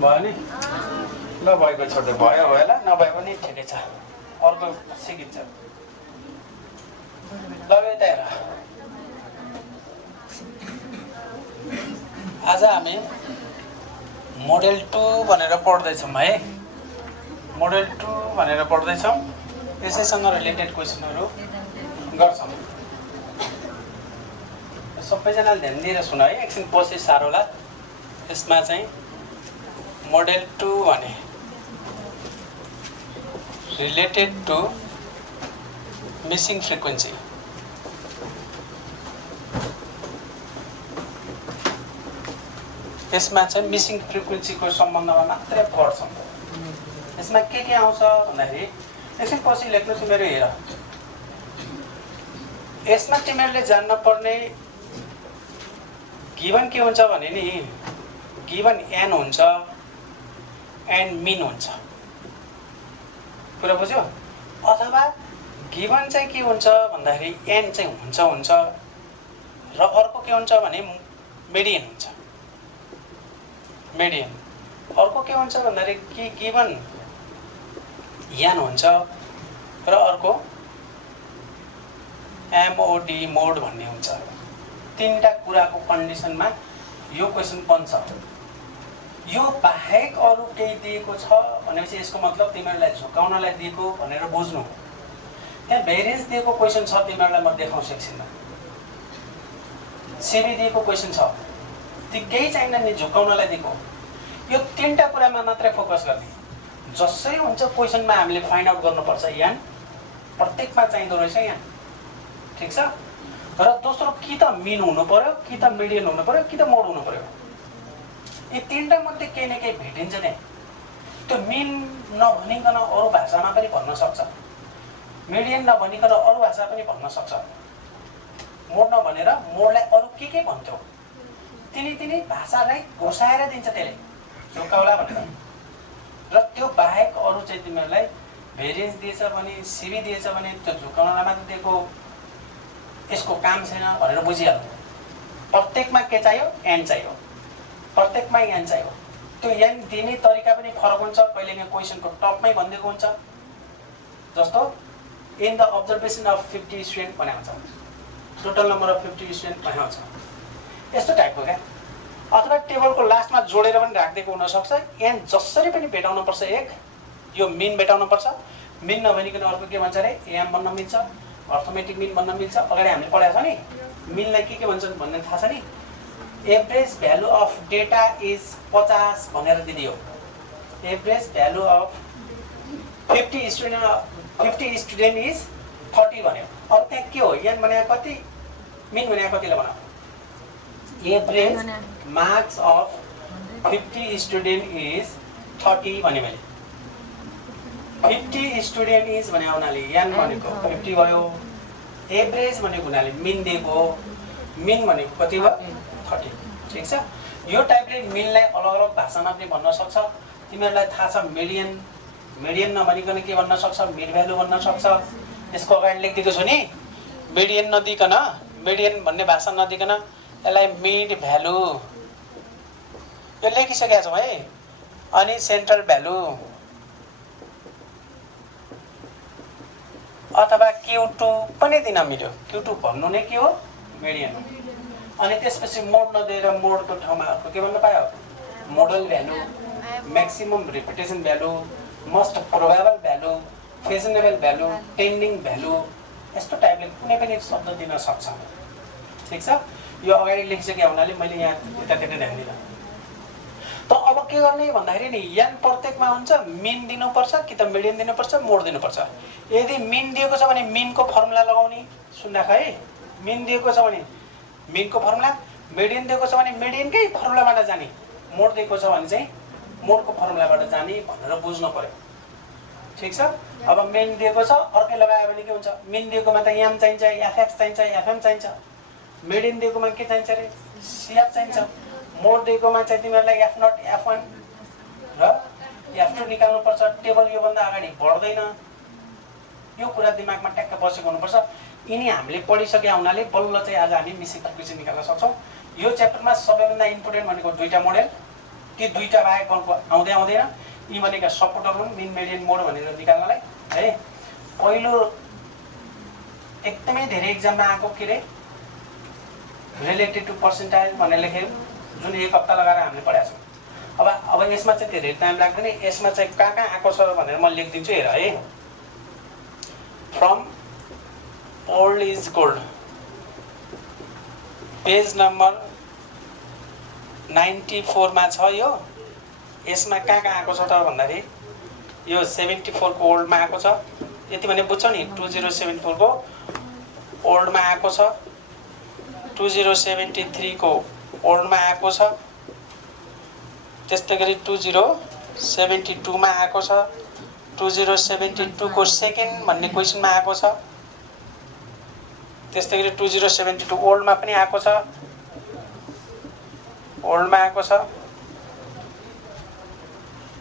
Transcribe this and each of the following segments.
भयो नि ल भएको छोटो भयो होला नभए पनि ठिकै छ अर्को सिकिन्छ ल यता हेर आज हामी मोडेल 2 भनेर पढ्दैछौँ है मोडेल 2 भनेर पढ्दैछौँ यसैसँग रिलेटेड क्वेसनहरू गर्छौँ सबैजनाले ध्यान दिएर सुन है एकछिन पछि साह्रो होला यसमा चाहिँ मोडेल 2 भने रिलेटेड टु मिसिङ फ्रिक्वेन्सी यसमा चाहिँ मिसिङ फ्रिक्वेन्सीको सम्बन्धमा मात्रै पढ्छौँ यसमा के आउँछ भन्दाखेरि एकछिन पछि लेख्नु तिमीहरू हेर यसमा तिमीहरूले जान्न पर्ने गिभन के हुन्छ भने नि गिभन एन हुन्छ एन्ड मिन हुन्छ कुरा बुझ्यो अथवा गिभन चाहिँ के हुन्छ भन्दाखेरि एन चाहिँ हुन्छ र अर्को के हुन्छ भने मिडियन हुन्छ मिडियन अर्को के हुन्छ भन्दाखेरि कि गिभन यान हुन्छ र अर्को एमओडी मोड भन्ने हुन्छ तीनटा कुराको कन्डिसनमा यो क्वेसन बन्छ यो बाहेक अरू केही दिएको छ भनेपछि यसको मतलब तिमीहरूलाई झुकाउनलाई दिएको भनेर बुझ्नु त्यहाँ भेरिएन्स दिएको क्वेसन छ तिमीहरूलाई म देखाउँछु एकछिनमा सिबी दिएको क्वेसन छ ती केही चाहिँदैन नि झुकाउनलाई दिएको यो तीनटा कुरामा मात्रै फोकस गर्ने जसै हुन्छ क्वेसनमा हामीले फाइन्ड आउट गर्नुपर्छ यान प्रत्येकमा चाहिँदो रहेछ यान ठिक छ र दोस्रो कि त मिन हुनु पर्यो कि त मिडियन हुनु पर्यो कि त मोड हुनु पर्यो यी तीनटा मध्ये केही न केही भेटिन्छ नै त्यो मिन नभनिकन अरू भाषामा पनि भन्न सक्छ मिडियन नभनिकन अरू भाषा पनि भन्न सक्छ मोड नभनेर मोडलाई अरू के भन्थ्यो तिनी भाषालाई घोषाएर दिन्छ त्यसले झुकाउला भनेर र त्यो बाहेक अरू चाहिँ तिमीहरूलाई भेरिएन्स दिएछ भने सिबी दिएछ भने त्यो झुकाउनलाई मात्र दिएको यसको काम छैन भनेर बुझिहाल्नु प्रत्येकमा के चाहियो एन चाहियो प्रत्येकमा एन चाहियो त्यो एन दिने तरिका पनि फरक हुन्छ कहिलेकाहीँ क्वेसनको टपमै भनिदिएको हुन्छ जस्तो in the observation of 50 student भने आउँछ टोटल नम्बर अफ 50 स्टुडेन्ट भने आउँछ यस्तो टाइपको क्या अथवा टेबलको लास्टमा जोडेर पनि राखिदिएको हुनसक्छ एन जसरी पनि भेटाउनुपर्छ एक यो मिन भेटाउनुपर्छ मिन नभनिकन अर्को के भन्छ अरे एम भन्न मिल्छ अर्थमेटिक मिन भन्न मिल्छ अगाडि हामीले पढाएको छ नि मिनलाई के भन्छन् भन्ने थाहा छ नि average value of data is 50 भनेर दिदियो average value of 50 student is 30 भन्यो अब त्यहाँ के हो एन भने कति मिन भने कतिले भन average marks of 50 student is 30 भने मैले 50 स्टुडेन्ट इज भने हुनाले एन भनेको 50 भयो एभरेज भनेको हुनाले मिन दिएको मिन भनेको कति भयो 30 ठिक छ यो टाइपले मिनलाई अलग अलग भाषामा पनि भन्न सक्छ तिमीहरूलाई थाहा छ मिडियन नभनिकन के भन्न सक्छ मिड भ्यालु भन्न सक्छ यसको अगाडि लेखिदिएको छु नि मिडियन नदिकन मिडियन भन्ने भाषा नदिकन यसलाई मिड भ्यालु यो लेखिसकेका छौँ है अनि सेन्ट्रल भ्यालु अथवा Q2 पनि दिन मिल्यो Q2 भन्नु नै के हो मिडियन अनि त्यसपछि मोड नदिएर मोडको ठाउँमा अर्को के भन्न पायो model value maximum repetition value most probable value fashionable value trending value यस्तो टाइपले कुनै पनि शब्द दिन सक्छ ठिक छ यो अगाडि लेखिसके हुनाले मैले यहाँ यतातिर ध्यान दिन त अब के गर्ने भन्दाखेरि नि यान प्रत्येकमा हुन्छ मिन दिनुपर्छ कि त मिडियन दिनुपर्छ मोड दिनुपर्छ यदि मिन दिएको छ भने मिनको फर्मुला लगाउने सुन्दा है मिन दिएको छ भने मिनको फर्मुला मिडियन दिएको छ भने मिडियनकै फर्मुलाबाट जाने मोड दिएको छ भने चाहिँ मोडको फर्मुलाबाट जाने भनेर बुझ्नु पर्यो ठिक छ अब मिन दिएको छ अर्कै लगायो भने के हुन्छ मिन दिएकोमा त एम चाहिन्छ एफएक्स चाहिन्छ एफएम चाहिन्छ मिडियन दिएकोमा के चाहिन्छ रे सिएफ चाहिन्छ मोड दिएकोमा चाहिँ तिमीहरूलाई एफ नट एफ1 र एफ2 निकाल्नुपर्छ टेबल योभन्दा अगाडि बढ्दैन यो कुरा दिमागमा ट्याक्क बसेको हुनुपर्छ यिनी हामीले पढिसके हुनाले बल्ल चाहिँ आज हामी मिसिङ फ्रिक्वेन्सी निकाल्न सक्छौँ यो च्याप्टरमा सबैभन्दा इम्पोर्टेन्ट भनेको दुईटा मोडेल कि दुईटा बाहेक अर्को आउँदै आउँदैन यी भनेका सपोर्टर हुन् मिन मेडियन मोड भनेर निकाल्नलाई है। पहिलो एकदमै धेरै एक्जाममा आएको के रे रिलेटेड टु पर्सेन्टाइल भनेर लेख्यो जुन एक हप्ता लगाएर हामीले पढाएको छौँ। अब यसमा चाहिँ धेरै टाइम लाग्दैन, यसमा चाहिँ कहाँ आएको छ भनेर म लेखिदिन्छु हेर है। From old is gold page number 94 मा छ यो। यसमा कहाँ आएको छ त भन्दाखेरि यो 74 को ओल्डमा आएको छ। यति भने बुझ्छौ नि 2074 को ओल्डमा आएको छ, 2073 को ओल्डमा आएको छ, त्यस्तै गरी 2072 मा आएको छ, 2072 को सेकेन्ड भन्ने क्वेसनमा आएको छ, त्यस्तै गरी 2072 ओल्डमा पनि आएको छ, ओल्डमा आएको छ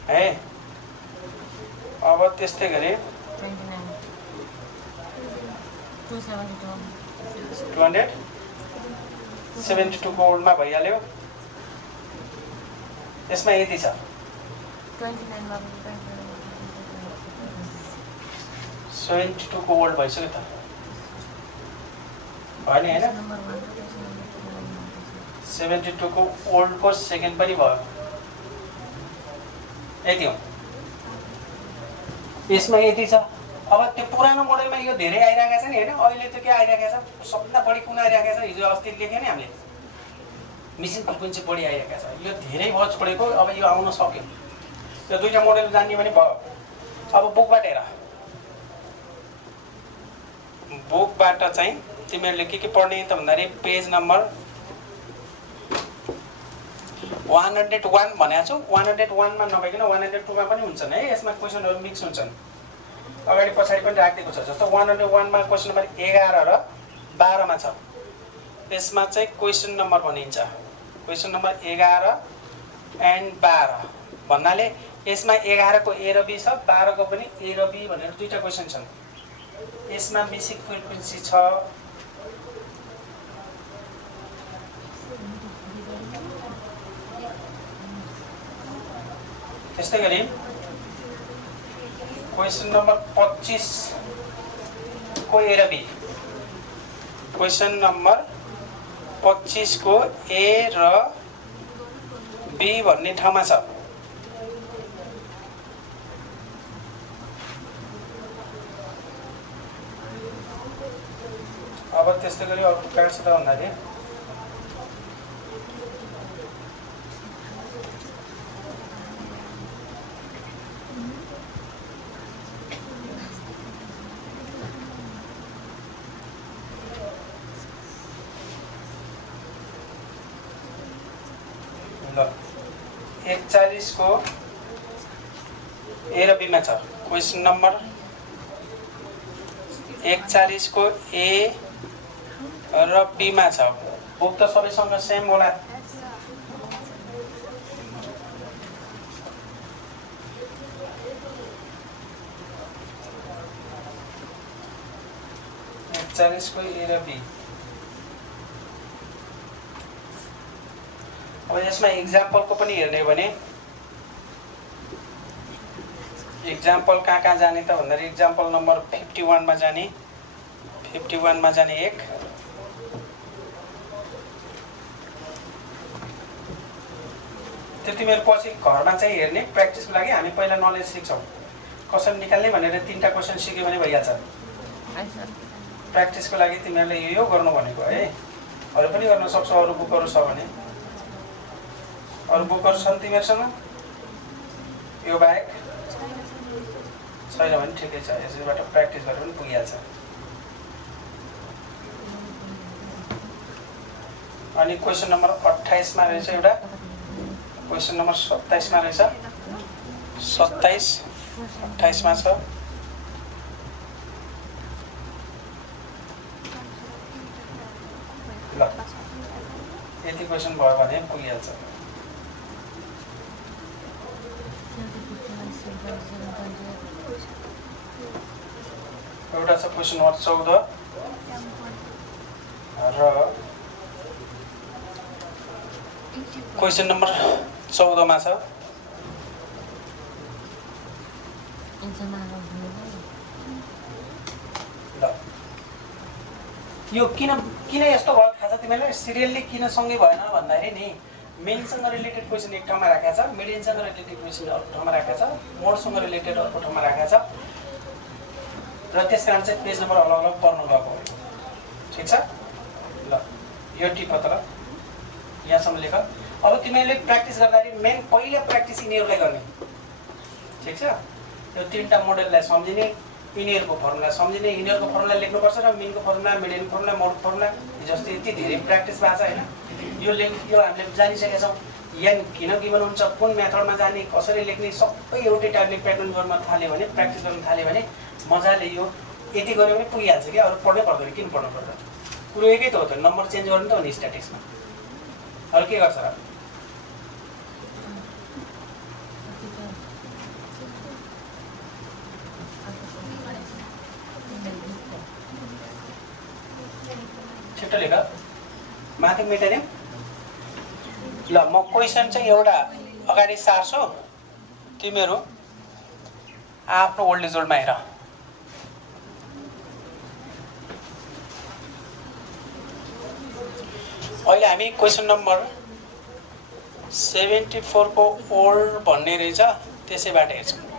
है। अब त्यस्तै गरी 272 को ओल्डमा भइहाल्यो। यसमा यति छ 72 को ओल्ड भइसक्यो त होइन हैन 72 को ओल्ड को सेकेन्ड पनि भयो। यति हो यसमा यति छ। अब त्यो पुरानो मोडलमा यो धेरै आइरहेको छ नि हैन। अहिले त के आइरहेको छ सबभन्दा बढी कुन आइरहेको छ हिजो अस्ति लेख्यो नि हामीले मिसिन फ्रिक्वेन्सी बढी आइरहेको छ। यो धेरै भयो छोडेको, अब यो आउन सक्यो। त्यो दुईटा मोडल जान्ने पनि भयो। अब बुकबाट हेर, बुकबाट चाहिँ तिमीहरूले के पढ्ने त भन्दाखेरि पेज नम्बर 101 भनेको छु। 101 मा नभइकन 102 मा पनि हुन्छन् है। यसमा क्वेसनहरु मिक्स हुन्छन्, अगाडि पछाडि पनि राखिदिएको छ। जस्तो 101 मा क्वेसन नम्बर 11 र 12 मा छ। यसमा चाहिँ क्वेसन नम्बर भनिन्छ, क्वेसन नम्बर 11 एन्ड 12 भन्नाले यसमा 11 को ए र बी छ, 12 को पनि ए र बी भनेर दुईटा क्वेसन छन्। यसमा बेसिक फ्रिक्वेन्सी छ, त्यस्तै गरी क्वेसन नम्बर 25 को ए र बी, क्वेसन नम्बर 25 को ए र बी भन्ने ठाउँमा छ। अब त्यस्तै गरी अरु कहाँ छ त भन्दाखेरि ल 41 को ए र बी मा छ। क्वेसन नम्बर 41 को ए र बी मा छ। बुक त सबैसँग सेम होला। को ए र बी। अब यसमा एक्जाम्पलको पनि हेर्ने हो भने एक्जाम्पल कहाँ जाने त भन्दाखेरि एक्जाम्पल नम्बर 51 मा जाने, 51 मा जाने 1, त्यो तिमीहरू पछि घरमा चाहिँ हेर्ने प्र्याक्टिसको लागि। हामी पहिला नलेज सिक्छौँ कसरी निकाल्ने भनेर 3टा क्वेसन सिक्यो भने भइहाल्छ। प्र्याक्टिसको लागि तिमीहरूले यो गर्नु भनेको है। अरू पनि गर्न सक्छौ, अरू बुकहरू छ भने। अरू बुकहरू छन् तिमीहरूसँग यो बाहेक? छैन भने ठिकै छ, यसैबाट प्र्याक्टिस गरेर पनि पुगिहाल्छ। अनि क्वेसन नम्बर 28 मा रहेछ एउटा, क्वेसन नम्बर 27 मा रहेछ, 27 28 मा छ। ल यति क्वेसन भयो भने पुगिहाल्छ। एउटा छ क्वेसन नम्बर 14 र क्वेसन नम्बर 14 मा छ। ल यो किन यस्तो भयो थाहा छ तिमीलाई? सिरियलले किन सँगै भएन भन्दाखेरि नि मेनसँग रिलेटेड क्वेसन एक ठाउँमा राखेको छ, मिडियनसँग रिलेटेड क्वेसन अर्को ठाउँमा राखेको छ, मोडसँग रिलेटेड अर्को ठाउँमा राखेको छ र त्यस कारण चाहिँ पेज नम्बर अलग अलग पर्नु गएको हो। ठिक छ? ल यो टिप त ल यहाँसम्म लेख। अब तिमीहरूले प्र्याक्टिस गर्दाखेरि मेन पहिलो प्र्याक्टिस यिनीहरूलाई गर्ने। ठिक छ? यो तीनटा मोडेललाई सम्झिने, यिनीहरूको फर्मुला सम्झिने, यिनीहरूको फर्मुला लेख्नुपर्छ र मिनको फर्मुला, मिडियनको फर्मुला, मोडको फर्मुला जस्तो यति धेरै प्र्याक्टिस भएको छ होइन। यो हामीले जानिसकेका छौँ। एन किन गिभन हुन्छ, कुन मेथडमा जाने, कसरी लेख्ने, सबै एउटै टाइपले प्याटर्न गर्न थाल्यो भने, प्र्याक्टिस गर्न थाल्यो भने मजाले यो यति गऱ्यो भने पुगिहाल्छ कि अरू पढ्नै पर्दैन। किन पढ्नु पर्दैन? कुरो एकै त हो त, नम्बर चेन्ज गर्नु त हो नि स्ट्याटिक्समा। अरू के गर्छ र? छिट्टो लेख, माथि मेटाइदिउँ। ल म क्वेसन चाहिँ एउटा अगाडि सार्छु, तिमीहरू आफ्नो ओल्ड इज ओल्डमा हेर। अहिले हामी क्वेसन नम्बर 74 को ओल्ड भन्ने रहेछ, त्यसैबाट हेर्छौँ।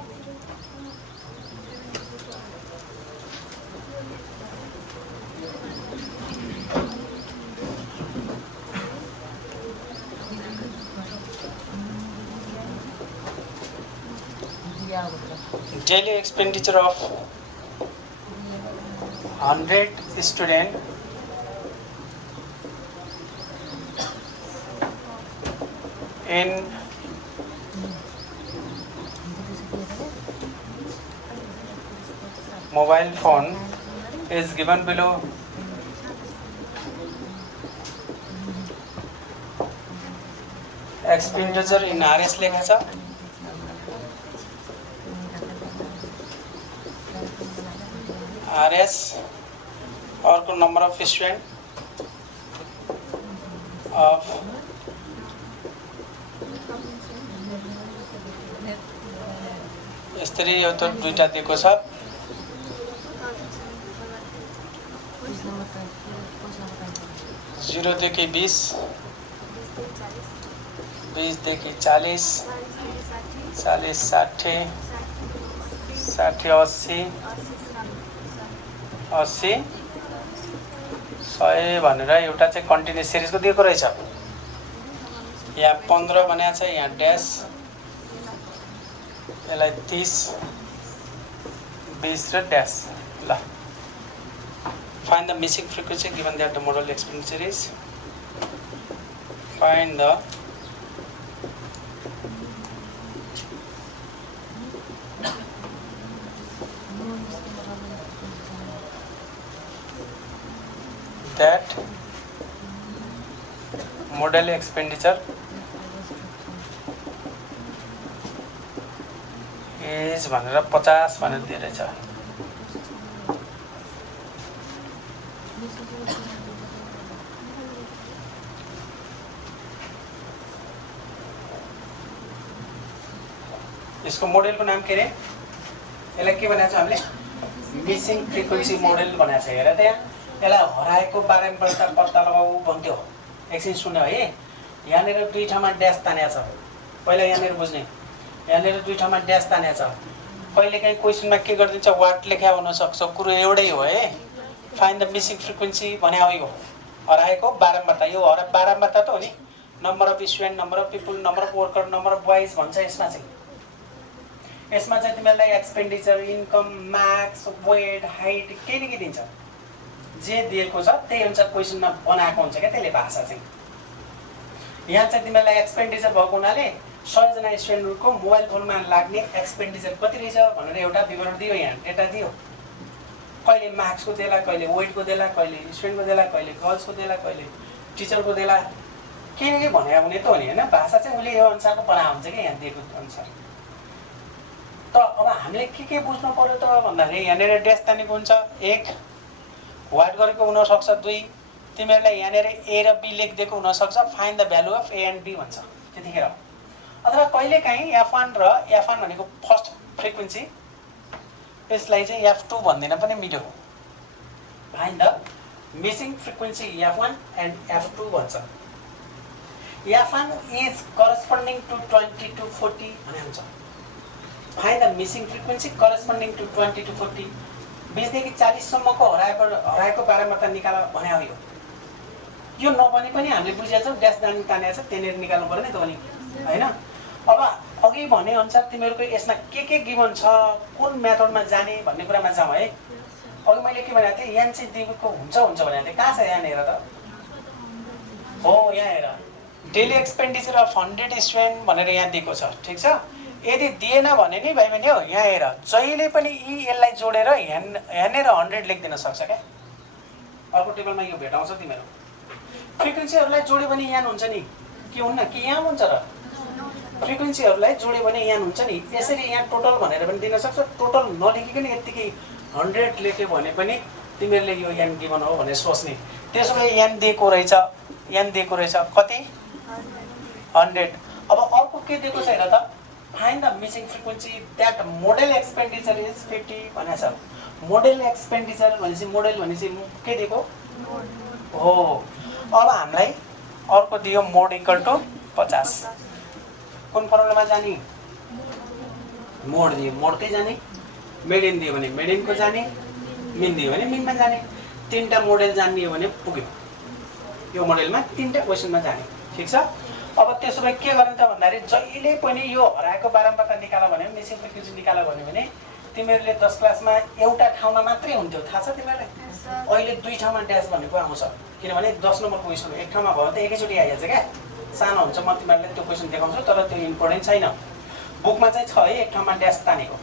Daily expenditure of 100 student in mobile phone is given below. Expenditure in RS लेखेको छ। RS अर्को नम्बर अफ स्टुडेन्ट अफ यसरी यो त दुईटा दिएको छ। जिरोदेखि 20, 20देखि 40, 40 60, 60 80, 80 100 भनेर एउटा चाहिँ कन्टिन्युस सिरिजको दिएको रहेछ। यहाँ 15 भनेको छ, यहाँ ड्यास, यसलाई 30, 20 र ड्यास। ल find the missing frequency given that the model expenditure is. Find the that model expenditure is भनेर 50 भनेर दिएको छ। यसको मोडेलको नाम के रे? यसलाई के भनेको छ हामीले? मिसिङ फ्रिक्वेन्सी मोडेल भनेको छ। हेर त यहाँ यसलाई हराएको बारेमा पत्ता लगाऊ भन्थ्यो। एकछिन सुन्यो है। यहाँनिर दुई ठाउँमा ड्यास तानेको छ। पहिला यहाँनिर बुझ्ने, यहाँनिर दुई ठाउँमा ड्यास तानेको छ। कहिलेकाहीँ क्वेसनमा के गरिदिन्छ, वाट लेख्या हुनसक्छ, कुरो एउटै हो है। फाइन्ड द मिसिङ फ्रिक्वेन्सी भने हो, यो हराएको बारम्बारता। यो बारम्बारता त हो नि, number of student, number of people, number of worker, number of boys भन्छ। यसमा चाहिँ तिमीहरूलाई expenditure, income, marks, weight, height केही न केही दिन्छ। जे दिएको छ त्यही अनुसार क्वेसनमा बनाएको हुन्छ क्या, त्यसले भाषा चाहिँ। यहाँ चाहिँ तिमीहरूलाई एक्सपेन्डिचर भएको हुनाले 100 जना स्टुडेन्टहरूको मोबाइल फोनमा लाग्ने एक्सपेन्डिचर कति रहेछ भनेर एउटा विवरण दियो, यहाँ डेटा दियो। कहिले मार्क्सको देला, कहिले वेटको देला, कहिले स्टुडेन्टको देला, कहिले गर्ल्सको देला, कहिले टिचरको देला, केही न केही भने हुने त हो नि होइन। भाषा चाहिँ उसले यो अनुसारको बनाएको हुन्छ क्या, यहाँ दिएको अनुसार। त अब हामीले के बुझ्नु पर्यो त भन्दाखेरि यहाँनिर ड्यास तानेको हुन्छ 1, वाट गरेको हुनसक्छ 2, तिमीहरूलाई यहाँनिर ए र बी लेखिदिएको हुनसक्छ। Find the value of A and B भन्छ। त्यतिखेर अथवा कहिलेकाहीँ F1 र F1 भनेको फर्स्ट फ्रिक्वेन्सी, यसलाई चाहिँ F2 भन्दिन पनि मिल्यो। Find the missing frequency F1 and F2 भन्छ। F1 is corresponding to 20 to 40 भने हुन्छ। Find the missing frequency corresponding to 20 to 40, 20 देखि 40 सम्मको हराएको बारेमा निकाल भने हो। यो नभने पनि हामीले बुझिहाल्छौँ, ड्यास दानी तानेको छ त्यहाँनिर निकाल्नु पर्यो नि त भने हैन। अब अघि भने अनुसार तिमीहरूको यसमा के गिभन छ, कुन मेथडमा जाने भन्ने कुरामा जाउँ है। अघि मैले के भनेको थिएँ, यान चाहिँ दिएको हुन्छ भनेको थिएँ। कहाँ छ यहाँ हेर त? हो यहाँ हेर, डेली एक्सपेन्डिचर अफ 100 स्टुडेन्ट भनेर यहाँ दिएको छ, ठिक छ। यदि दिएन भने नि भाइ बहिनी हो, यहाँ हेर जहिले पनि यसलाई जोडेर यहाँनिर 100 लेखिदिन सक्छ क्या। अर्को टेबलमा यो भेटाउँछ तिमीहरू। फ्रिक्वेन्सीहरूलाई जोड्यो भने यहाँ हुन्छ नि, के हुन्न कि यहाँ हुन्छ र? फ्रिक्वेन्सीहरूलाई जोड्यो भने यहाँ हुन्छ नि। यसरी यहाँ टोटल भनेर पनि दिन सक्छ, टोटल नलेखिकन यत्तिकै 100 लेख्यो भने पनि तिमीहरूले यो यान गिभन हो भनेर सोच्ने। त्यसो भए यान दिएको रहेछ, कति? 100। अब अर्को के दिएको छ हेर त, find the missing frequency that model expenditure is 50 भनेको छ। मोडल एक्सपेन्डिचर भनेपछि मोडल भनेपछि के दिएको हो। अब हामीलाई अर्को दियो मोड इक्वल टु 50। कुन फर्मुलामा जाने? मोड दियो मोडकै जाने, मेडियन दियो भने मेडियनको जाने, मिन दियो भने मिनमा जाने। तीनटा मोडल जान्ने हो भने पुग्यो। यो मोडलमा तीनटा क्वेसनमा जाने, ठिक छ। अब त्यसो भए के गर्ने त भन्दाखेरि जहिले पनि यो हराएको बारम्बार निकाल भने, मिसिङ फ्रिक्वेन्सी निकाल भने तिमीहरूले 10 क्लासमा एउटा ठाउँमा मात्रै हुन्थ्यो, थाहा छ तिमीहरूलाई? अहिले 2 ठाउँमा ड्यास भनेको आउँछ, किनभने 10 नम्बरको क्वेसन एक ठाउँमा भयो त एकैचोटि आइहाल्छ क्या। सानो हुन्छ, म तिमीहरूलाई त्यो क्वेसन देखाउँछु, तर त्यो इम्पोर्टेन्ट छैन। बुकमा चाहिँ छ है, एक ठाउँमा ड्यास तानेको।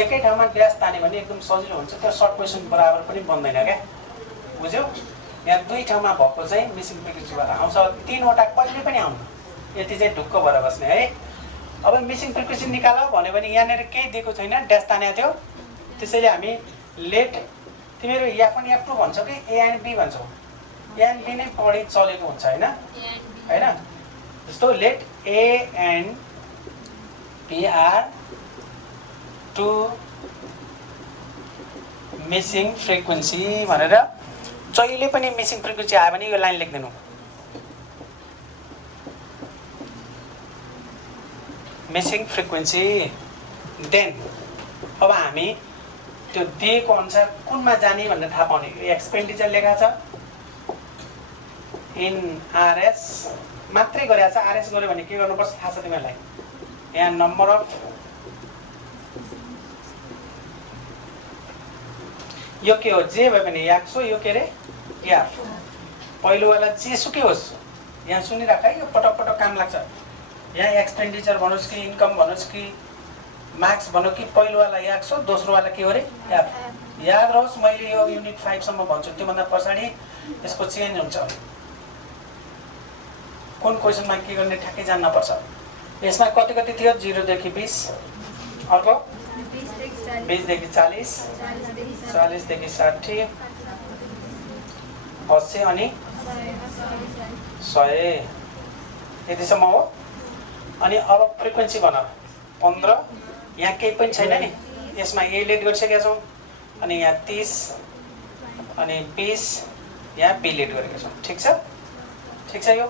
एकै ठाउँमा ड्यास तान्यो भने एकदम सजिलो हुन्छ, त्यो सर्ट क्वेसन बराबर पनि बन्दैन क्या, बुझ्यौ? यहाँ 2 ठाउँमा भएको चाहिँ मिसिङ फ्रिक्वेन्सीबाट आउँछ, 3वटा कहिले पनि आउनु। यति चाहिँ ढुक्क भएर बस्ने है। अब मिसिङ फ्रिक्वेन्सी निकाल भन्यो भने यहाँनिर केही दिएको छैन, ड्यास तानेको थियो। त्यसैले हामी लेट, तिमीहरू F1 F2 भन्छौ कि A एन्ड B भन्छौ? A एन्ड B नै पढी चलेको हुन्छ हैन? जस्तो let A and B are 2 missing frequency भनेर जहिले पनि मिसिङ फ्रिक्वेन्सी आयो भने यो लाइन लेखिदिनु। मिसिङ फ्रिक्वेन्सी देन अब हामी त्यो दिएको अनुसार कुनमा जाने भनेर थाहा पाउने। एक्सपेन्डिचर लेखा छ, इन आरएस मात्रै गरेको छ। आरएस गर्यो भने के गर्नुपर्छ थाहा छ तिमीहरूलाई? यहाँ नम्बर अफ, यो के हो? जे भए पनि 100, यो के अरे एफ। पहिलोवाला जेसुकै होस्, यहाँ सुनिराख है, यो पटक पटक काम लाग्छ। यहाँ एक्सपेन्डिचर भन्नुहोस् कि इन्कम भन्नुहोस् कि मार्क्स भन्नु कि पहिलोवाला 100, दोस्रोवाला के हो अरे एफ। याद रहोस्, मैले यो युनिट 5 सम्म भन्छु, त्योभन्दा पछाडि यसको चेन्ज हुन्छ। कुन क्वेसनमा के गर्ने ठ्याक्कै जान्नुपर्छ। यसमा कति थियो? 0 देखि 20, अर्को 20 देखि 40, 40 देखि 60, 80 अनि 100, यतिसम्म हो। अनि अब फ्रिक्वेन्सी भन 15, यहाँ केही पनि छैन नि, यसमा ए लेट गरिसकेका छौँ। अनि यहाँ 30 अनि 20, यहाँ बी लेट गरेका छौँ, ठिक छ यो।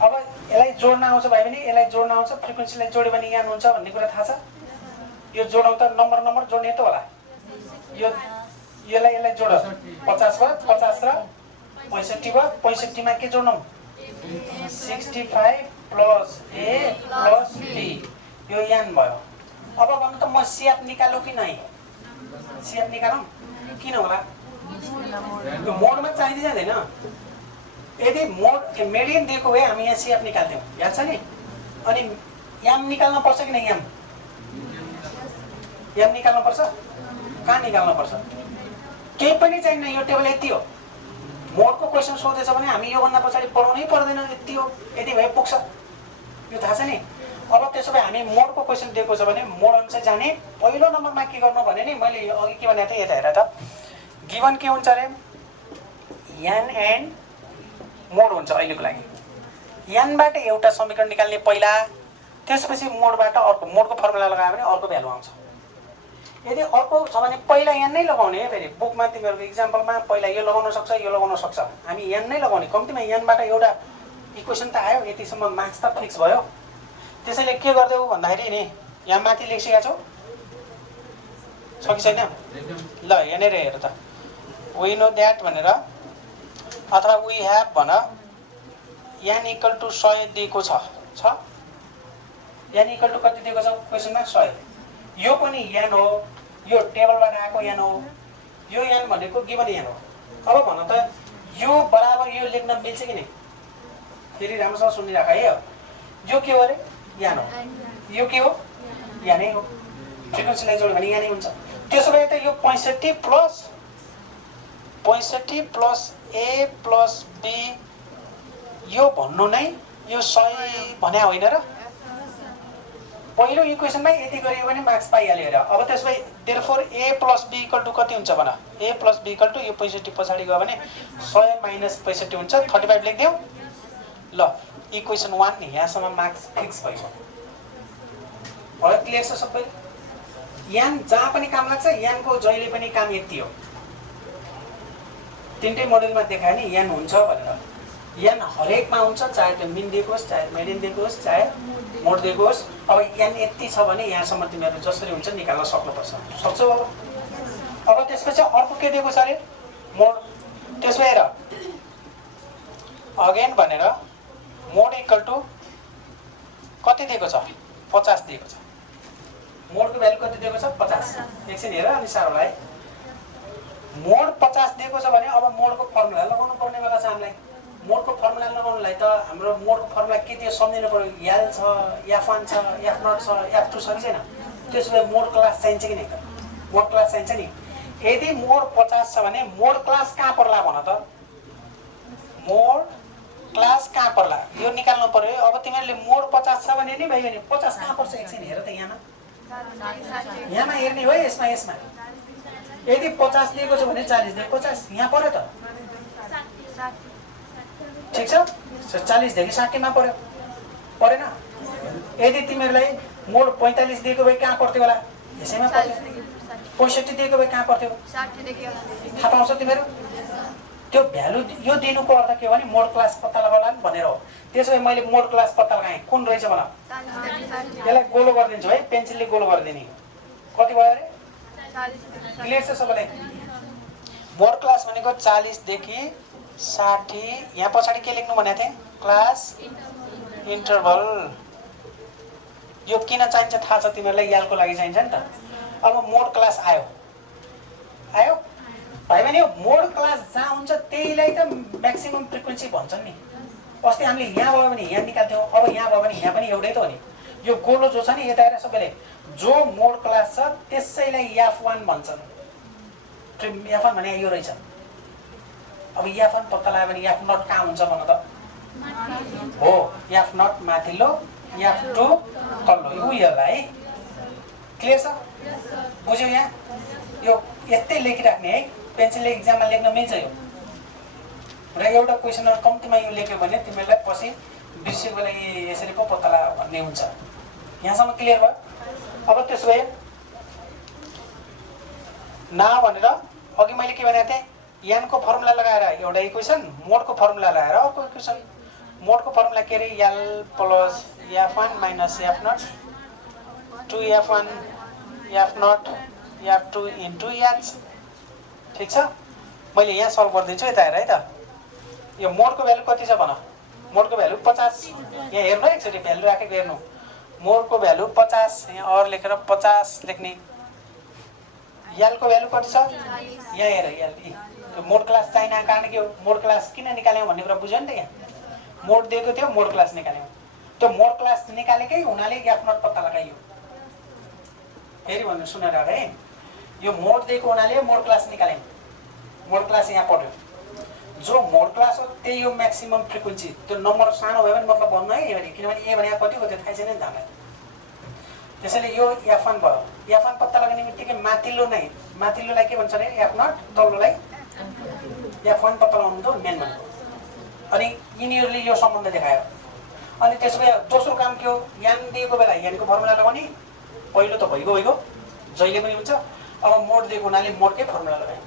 अब यसलाई जोड्न आउँछ भाइ पनि, यसलाई जोड्न आउँछ, फ्रिक्वेन्सीलाई जोड्यो भने यहाँ हुन्छ भन्ने कुरा थाहा छ? यो जोडाउँदा नम्बर जोड्ने त होला। यसलाई जोड, 50 भयो, 50 र 65 भयो। 65 मा के जोड्नु? 65 प्लस ए प्लस बी, यो यान भयो। अब भन्नु त म सिएफ निकालौँ कि नै? सिएफ निकालौँ किन होला? यो मोडमा चाहिँदै जाँदैन। यदि मोड मेडियन दिएको भए हामी यहाँ सिएफ निकाल्थ्यौँ, याद छ नि? अनि याम निकाल्न पर्छ कि नै? याम निकाल्न पर्छ। कहाँ निकाल्न पर्छ? केही पनि चाहिन्न, यो टेबल यति हो। मोडको क्वेसन सोधेछ भने हामी योभन्दा पछाडि पढाउनै पर्दैन, यति हो। यति भए पुग्छ, यो थाहा छ नि? अब त्यसो भए हामी मोडको क्वेसन दिएको छ भने मोड अनुसार जाने। पहिलो नम्बरमा के गर्नु भने नि, मैले अघि के भनेको थिएँ, यता हेर त। गिभन के हुन्छ अरे? यान एन्ड मोड हुन्छ अहिलेको लागि। यानबाट एउटा समीकरण निकाल्ने पहिला, त्यसपछि मोडबाट अर्को मोडको फर्मुला लगायो भने अर्को भ्यालु आउँछ। यदि अर्को छ भने पहिला यहाँ नै लगाउने है। फेरि बुकमा तिमीहरूको इक्जाम्पलमा पहिला यो लगाउन सक्छ, यो लगाउन सक्छ, हामी यहाँ नै लगाउने। कम्तीमा यहाँबाट एउटा इक्वेसन त आयो, यतिसम्म मार्क्स त फिक्स भयो। त्यसैले के गर्दैौ भन्दाखेरि नि यहाँ माथि लेखिसकेका छौ छ कि छैन? ल यहाँनिर हेर त, वी नो द्याट भनेर अथवा वी ह्याभ भन, एन इक्वल टु 100 दिएको छ। एन इक्वल टु कति दिएको छ क्वेसनमा? 100। यो पनि एन हो, यो टेबलबाट आएको एन हो, यो एन भनेको गिभन एन हो। अब भन त यो बराबर यो लेख्न मिल्छ कि नै? फेरि राम्रोसँग सुनिराख है। यो के हो अरे? एन हो। यो के हो? एनै हो। फ्रिक्वेन्सीलाई जोड्यो भने एनै हुन्छ। त्यसो भए त यो 65 प्लस ए प्लस बी यो भन्नु नै यो 100 भन्या होइन र? पहिलो इक्वेसनमै यति गरियो भने मार्क्स पाइहाल्यो र। अब त्यसो भए therefore A plus B equal to कति हुन्छ भन? A plus B equal to यो 65 पछाडि गयो भने 100 माइनस 65 हुन्छ, 35 लेखिदेऊ। ल इक्वेसन 1 यहाँसम्म मार्क्स फिक्स भयो। अब क्लियर छ सबै? यान जहाँ पनि काम लाग्छ, यानको जहिले पनि काम यति हो। तिनटै मोडेलमा देखायो नि यान हुन्छ भनेर। यान हरेकमा हुन्छ, चाहे त्यो मिन दिएको होस्, चाहे मेडियन दिएको होस्, चाहे मोड दिएको होस्। अब यान यति छ भने यहाँसम्म तिमीहरू जसरी हुन्छ निकाल्न सक्नुपर्छ। सक्छौ? अब त्यसपछि अर्को के दिएको छ अरे? मोड। त्यसो भएर अगेन भनेर मोड इक्वल टु कति दिएको छ? 50 दिएको छ। मोडको भ्यालु कति दिएको छ? 50। एकछिन हेर अनि साह्रो है। मोड 50 दिएको छ भने अब मोडको फर्मुला लगाउनु पर्ने बेला छ हामीलाई। मोडको फर्मुला लगाउनलाई त हाम्रो मोडको फर्मुला के थियो सम्झिनु पर्यो। एल छ, F1 छ, F0 छ, F2 छ कि छैन? त्यसो भए मोड क्लास चाहिन्छ कि नै त? मोड क्लास चाहिन्छ नि। यदि मोड 50 छ भने मोड क्लास कहाँ पर्ला भन त? मोड क्लास कहाँ पर्ला यो निकाल्नु पर्यो। अब तिमीहरूले मोड 50 छ भने नि भयो नि 50 कहाँ पर्छ? एकछिन हेर त यहाँमा हेर्ने हो यसमा। यदि 50 दिएको छ भने 40 दिएको 50 यहाँ पर्यो त। ठिक छ? 40 देखि 60 मा पर्यो, परेन? यदि तिमीहरूलाई मोड 45 दिएको भए कहाँ पर्थ्यो होला? यसैमा पर्थ्यो। 65 दिएको भए कहाँ पर्थ्यो? 60 देखि। थाहा पाउँछौ तिमीहरू? त्यो भ्यालु यो दिनुको अर्थ के हो भने मोड क्लास पत्ता लगाउला भनेर हो। त्यसो भए मैले मोड क्लास पत्ता लगाएँ, कुन रहेछ भन? यसलाई गोलो गरिदिन्छु है, पेन्सिलले गोलो गरिदिने। कति भयो अरे? 40। क्लियर छ सबैलाई? मोड क्लास भनेको 40 देखि 60। यहाँ पछाडि के लेख्नु भनेको थिएँ? Class interval. यो किन चाहिन्छ थाहा छ तिमीहरूलाई? यालको लागि चाहिन्छ नि त। अब मोड क्लास आयो भाइ भने मोड क्लास जहाँ हुन्छ त्यहीलाई त म्याक्सिमम फ्रिक्वेन्सी भन्छन् नि। अस्ति हामीले यहाँ भयो भने यहाँ निकाल्थ्यौँ, अब यहाँ भयो भने यहाँ पनि एउटै त हो नि। यो गोलो जो छ नि यता हेर सबैले, जो मोड क्लास छ त्यसैलाई F1 भन्छन्। F1 भने यो रहेछ। अब F1 पत्ता लगायो भने F0 कहाँ हुन्छ भन त? हो F0 माथिल्लो, F2 तल्लो। यो हेर्ला है। क्लियर छ? बुझ्यौ? यहाँ यो यस्तै लेखिराख्ने है। पेन्सिलले इक्जाममा लेख्न मिल्छ यो। र एउटा क्वेसनमा कम्तीमा यो लेख्यो भने तिमीहरूलाई पछि बिर्सेको लागि यसरी पो पत्ता लगा भन्ने हुन्छ। यहाँसम्म क्लियर भयो? अब त्यसो भए ना भनेर अघि मैले के भनेको थिएँ? यानको फर्मुला लगाएर एउटा इक्वेसन, मोडको फर्मुला लगाएर अर्को इक्वेसन। मोडको फर्मुला के अरे? L plus F1 minus F0 2F1 F0 F2 into H। ठिक छ? मैले यहाँ सल्भ गरिदिन्छु, यता हेर है त। यो मोडको भ्यालु कति छ भन? मोडको भ्यालु 50। यहाँ हेर्नु है, एकचोटि भ्यालु राखेको हेर्नु। मोडको भ्यालु 50, यहाँ अर लेखेर 50 लेख्ने। यालको भ्यालु कति छ? यहाँ हेर याल। त्यो मोड क्लास चाहिने कारण के हो? मोड क्लास किन निकाल्यौँ भन्ने कुरा बुझ्यो नि त? यहाँ मोड दिएको थियो, मोड क्लास निकाल्यौँ। त्यो मोड क्लास निकालेकै हुनाले F0 पत्ता लगाइयो। फेरि भन्नु सुनेर है, यो मोड दिएको हुनाले मोड क्लास निकाल्यौँ। मोड क्लास यहाँ पढ्यो। जो मोड क्लास हो त्यही हो म्याक्सिमम फ्रिक्वेन्सी। त्यो नम्बर सानो भयो भने मतलब भन्नु है यसरी, किनभने ए भने कति हो त्यो थाहा छैन नि त हामीलाई। त्यसैले यो F1 भयो। F1 पत्ता लगाउने बित्तिकै माथिल्लोलाई के भन्छ अरे? F0, तल्लोलाई F1 पत्ता लगाउनु त मेन भनेको। अनि यिनीहरूले यो सम्बन्ध देखायो। अनि त्यसो भए दोस्रो काम के हो, यान दिएको बेला यानको फर्मुला लगाउने। पहिलो त भइगयो जहिले पनि हुन्छ। अब मोड दिएको हुनाले मोडकै फर्मुला लगायो।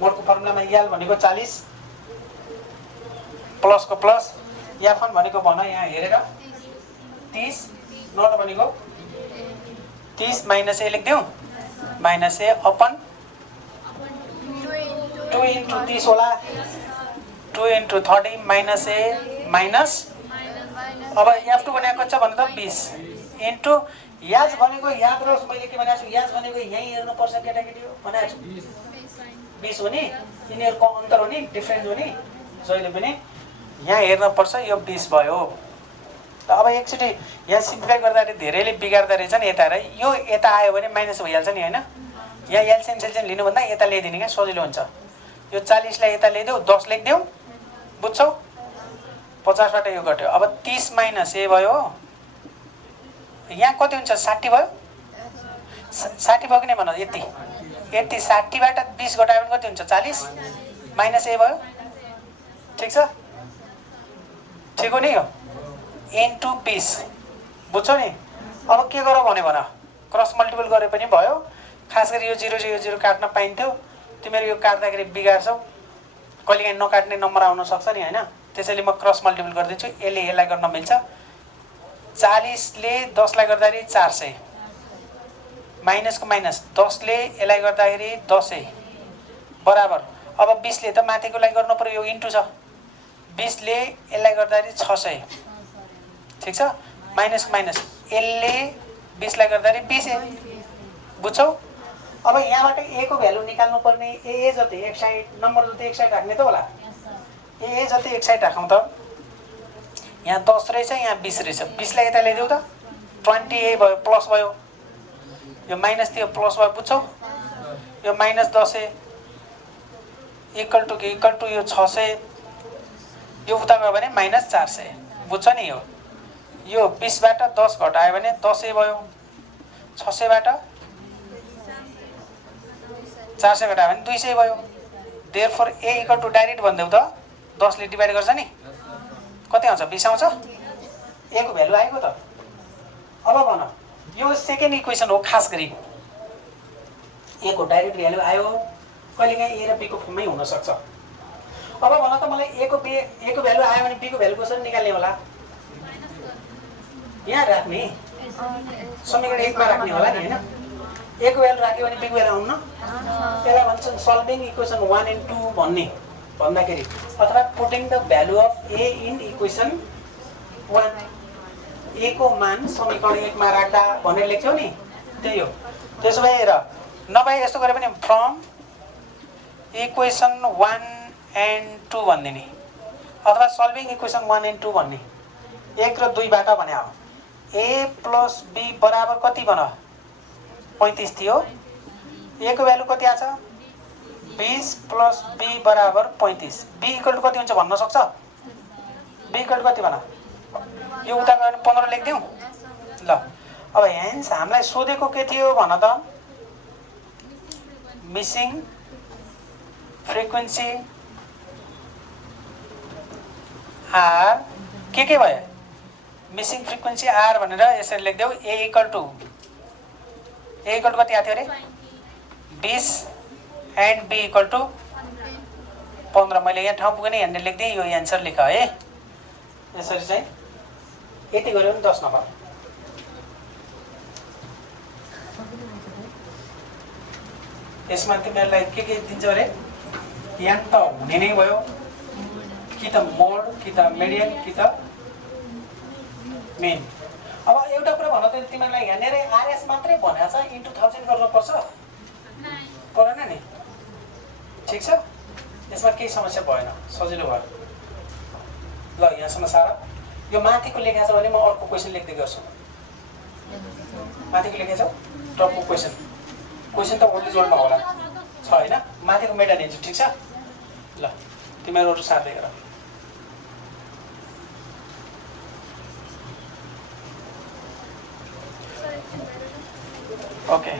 मोडको फर्मुलामा याल भनेको 40 प्लसको प्लस, याफन भनेको भन यहाँ हेरेर 30, नट भनेको 30 माइनस ए लेखिदेऊ, माइनस ए अपन 2 इन्टु 30 होला, 2 इन्टु 30 माइनस ए माइनस। अब F2 भनेको छ भने त 20 इन्टु याज भनेको याद रहोस् मैले के भनेको छु, याज भनेको यही हेर्नुपर्छ केटाकेटी हो भनेको छु। 20 हो नि, यिनीहरूको अन्तर हो नि, डिफरेन्स हो नि, जहिले पनि यहाँ हेर्नुपर्छ। यो 20 भयो। त अब एकचोटि यहाँ सिम्प्लिफाई गर्दाखेरि धेरैले बिगार्दा रहेछ नि यता र यो यता आयो भने माइनस भइहाल्छ नि हैन। यहाँ एलसिएम सेलसिएम लिनुभन्दा यता ल्याइदिने क्या सजिलो हुन्छ। यो 40 लाई यता ल्याइदेऊ, 10 लेखिदेऊ, बुझ्छौ? 50 बाट यो घट्यो। अब 30 माइनस ए भयो, यहाँ कति हुन्छ 60 भयो, 60 भयो कि नै भन यति, यति 60 बाट 20 घटायो भने कति हुन्छ 40 माइनस ए भयो। ठिक छ, ठिक हो नि यो इन्टु 20, बुझ्छौ नि। अब के गर भने भन, क्रस मल्टिपल गरे पनि भयो। खास गरी यो 0 र यो 0 काट्न पाइन्थ्यो, तिमीहरू यो काट्दाखेरि बिगार्छौ, कहिलेकाहीँ नकाट्ने नम्बर आउन सक्छ नि हैन। त्यसैले म क्रस मल्टिपल गरिदिन्छु, यसले यसलाई गर्न मिल्छ। 40 ले 10 लाई गर्दाखेरि 400 माइनसको माइनस 10 ले यसलाई गर्दाखेरि 10 बराबर। अब 20 ले त माथिकोलाई गर्नु पर्यो, यो इन्टु छ, 20 ले यसलाई गर्दाखेरि 600। ठिक छ, माइनसको माइनस यसले 20 लाई गर्दाखेरि 20 बुझ्छौ? अब यहाँबाट ए को भ्यालु निकाल्नु पर्ने, ए जति 61 नम्बर जति 61 राख्ने त होला, ए जति 61 राखौँ त। यहाँ 10 रहेछ, यहाँ 20 रहेछ, 20 लाई यता ल्याइदेऊ त, 20 भयो, प्लस भयो, यो माइनस थियो प्लस भयो, बुझ्छौ? यो माइनस 10 इक्वल टु यो 600, यो उता गयो भने माइनस 400, बुझ्छ नि। यो 20 बाट 10 घटायो भने 10 भयो, 600 बाट 400 घटायो भने 200 भयो। Therefore A equal to direct भन्देऊ त, 10 ले डिभाइड गर्छ नि, कति आउँछ 20 आउँछ। ए को भ्यालु आएको त। अब भन, यो सेकेन्ड इक्वेसन हो। खास गरी ए को डाइरेक्ट भ्यालु आयो, कहिलेकाहीँ ए र बी को फर्ममै हुन सक्छ। अब भन त मलाई ए को भ्यालु आयो भने बी को भ्यालु कसरी निकाल्ने होला? यहाँ राख्ने, समीकरण 1 मा राख्ने होला नि हैन। ए को भ्यालु राख्यो भने बी को भ्यालु आउन, त्यसलाई भन्छन् सल्भिङ इक्वेसन 1 एन्ड 2 भन्दाखेरि, अथवा putting the value of A in equation 1, ए को मान समीकरण 1 मा राख्दा भनेर लेख्छौ नि, त्यही हो। त्यसो भए हेर, नभए यस्तो गरे पनि फ्रम इक्वेसन 1 एन्ड 2 भन्दिने, अथवा सल्भिङ इक्वेसन 1 एन्ड 2 भन्ने। 1 र 2 बाट भने हो, ए प्लस बी बराबर कति भन 35 थियो। ए को भ्यालु कति आछ 20 प्लस बी बराबर 35। बी इक्वल टु कति हुन्छ भन्न सक्छ? बी इक्वल टु कति भन, यो उता गएर 15 लेखिदेऊ ल। अब हेन्स हामीलाई सोधेको के थियो भन त, मिसिङ फ्रिक्वेन्सी आर के भयो, मिसिङ फ्रिक्वेन्सी आर भनेर यसरी लेख्देऊ। ए इक्वल टु कति आथ्यो अरे 20 एन्ड बी इक्वल टु 15। मैले यहाँ ठाउँ पुगेन हेर्ने लेख्दिएँ, यो एन्सर लेख है। यसरी चाहिँ यति गऱ्यो भने 10 नम्बर। यसमा तिमीहरूलाई के दिन्छ अरे, यहाँ त हुने नै भयो, कि त मोड, कि त मिडियन, कि त मेन। अब एउटा कुरा भन त, तिमीहरूलाई यहाँनिर आरएस मात्रै भनेको छ, इन्टु 1000 गर्नुपर्छ परेन नि? ठिक छ, यसमा केही समस्या भएन, सजिलो भयो। ल यहाँसम्म सारा। यो माथिको लेखा छ भने म अर्को क्वेसन लेख्दै गर्छु। माथिको लेखा छ टपको क्वेसन त ओल्ड जोडमा होला छ हैन, माथिको मेटा लिन्छु। ठिक छ, ल तिमीहरू साथै गर। ओके,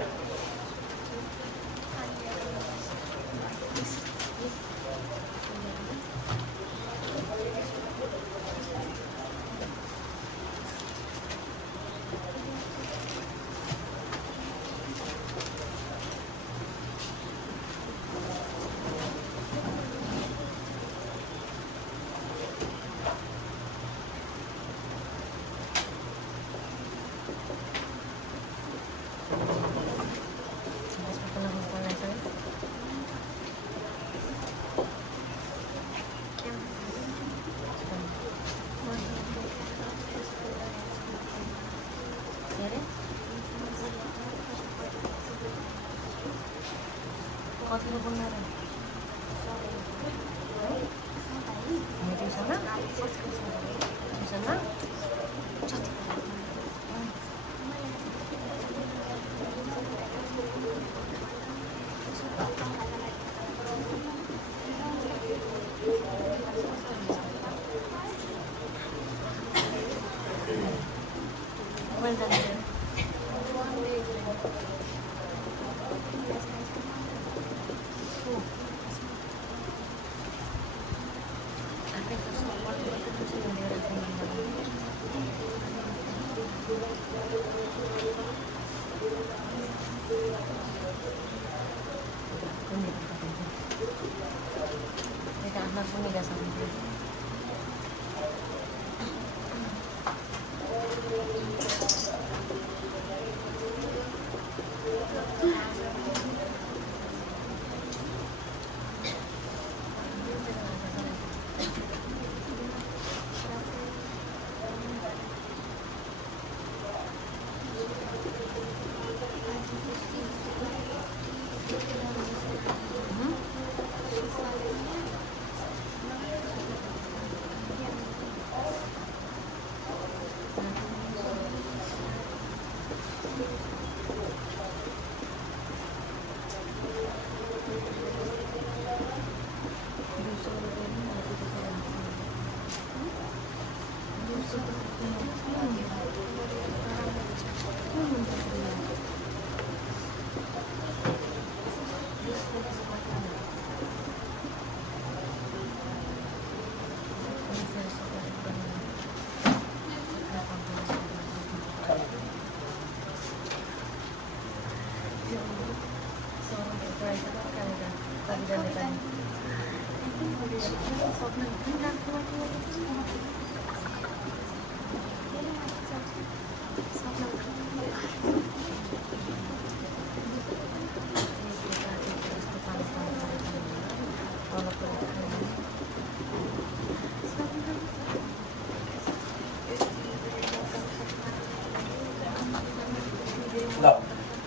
ल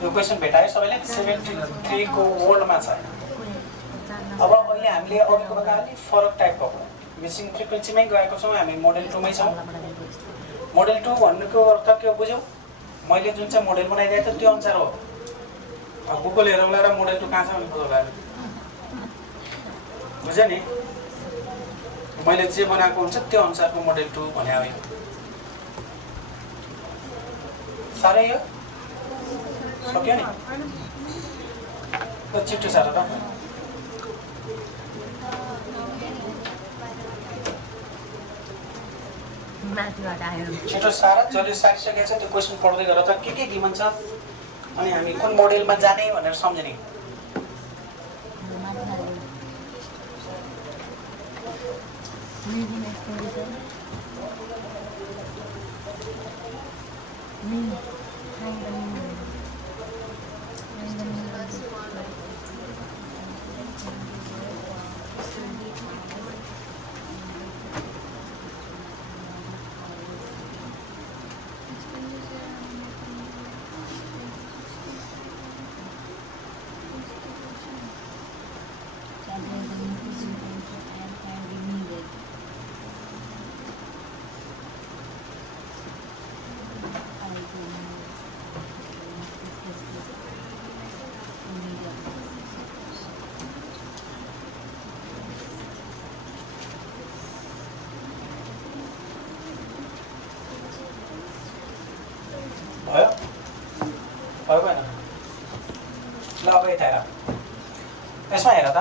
यो क्वेसन भेटायो सबैले 73 को वर्डमा छ। अब अहिले हामीले अघिको भन्दा अलिक फरक टाइपको मिसिङ फ्रिक्वेन्सीमै गएको छौँ, हामी मोडेल 2 मै छौँ। मोडेल 2 भन्नुको अर्थ के बुझ्यौ? मैले जुन चाहिँ मोडेल बनाइदिएको थिएँ त्यो अनुसार हो। गुगल हेरौँला र मोडेल 2 कहाँ छ भने बुझ्यौ होला। बुझ्यो नि? मैले जे बनाएको हुन्छ त्यो अनुसारको मोडेल 2 भने हो। साह्रै यो सक्यो नि? छिटो साह्रो र छिटो सारा जसले सारिसकेको छ त्यो क्वेसन पढ्दै गरेर त के गिमन छ अनि हामी कुन मोडेलमा जाने भनेर सम्झने। भयो भएन? ल अब यता हेर, यसमा हेर त।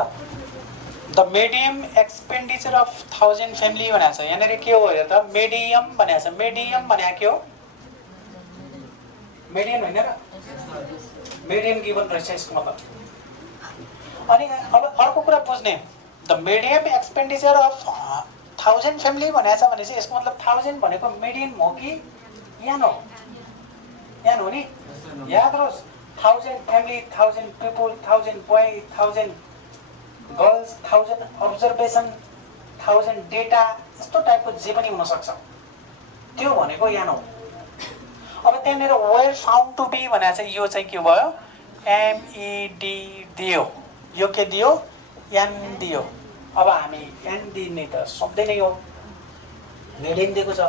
The medium expenditure of 1000 family भनेको छ। यहाँनिर के हो हेर त? मिडियम भनेको छ। मिडियम भनेको के हो? मिडियन होइन र? मिडियम गिभन रहेछ यसको मतलब। अनि अब अर्को कुरा बुझ्ने, the medium expenditure of 1000 family भनेको छ भने चाहिँ यसको मतलब 1000 भनेको मिडियन हो कि यान हो? यान हो नि? याद रहोस्, 1000 family, 1000 people, 1000 boy, 1000 girls, 1000 observation, 1000 data, यस्तो टाइपको जे पनि हुनसक्छ, त्यो भनेको यान हो। अब त्यहाँनिर वेयर फाउन्ड टु बी भनेको चाहिँ यो चाहिँ के भयो? एमइडी दियो। यो के दियो एन दियो। अब हामी एन दिने त सक्दै नै हो, मिडियन दिएको छ।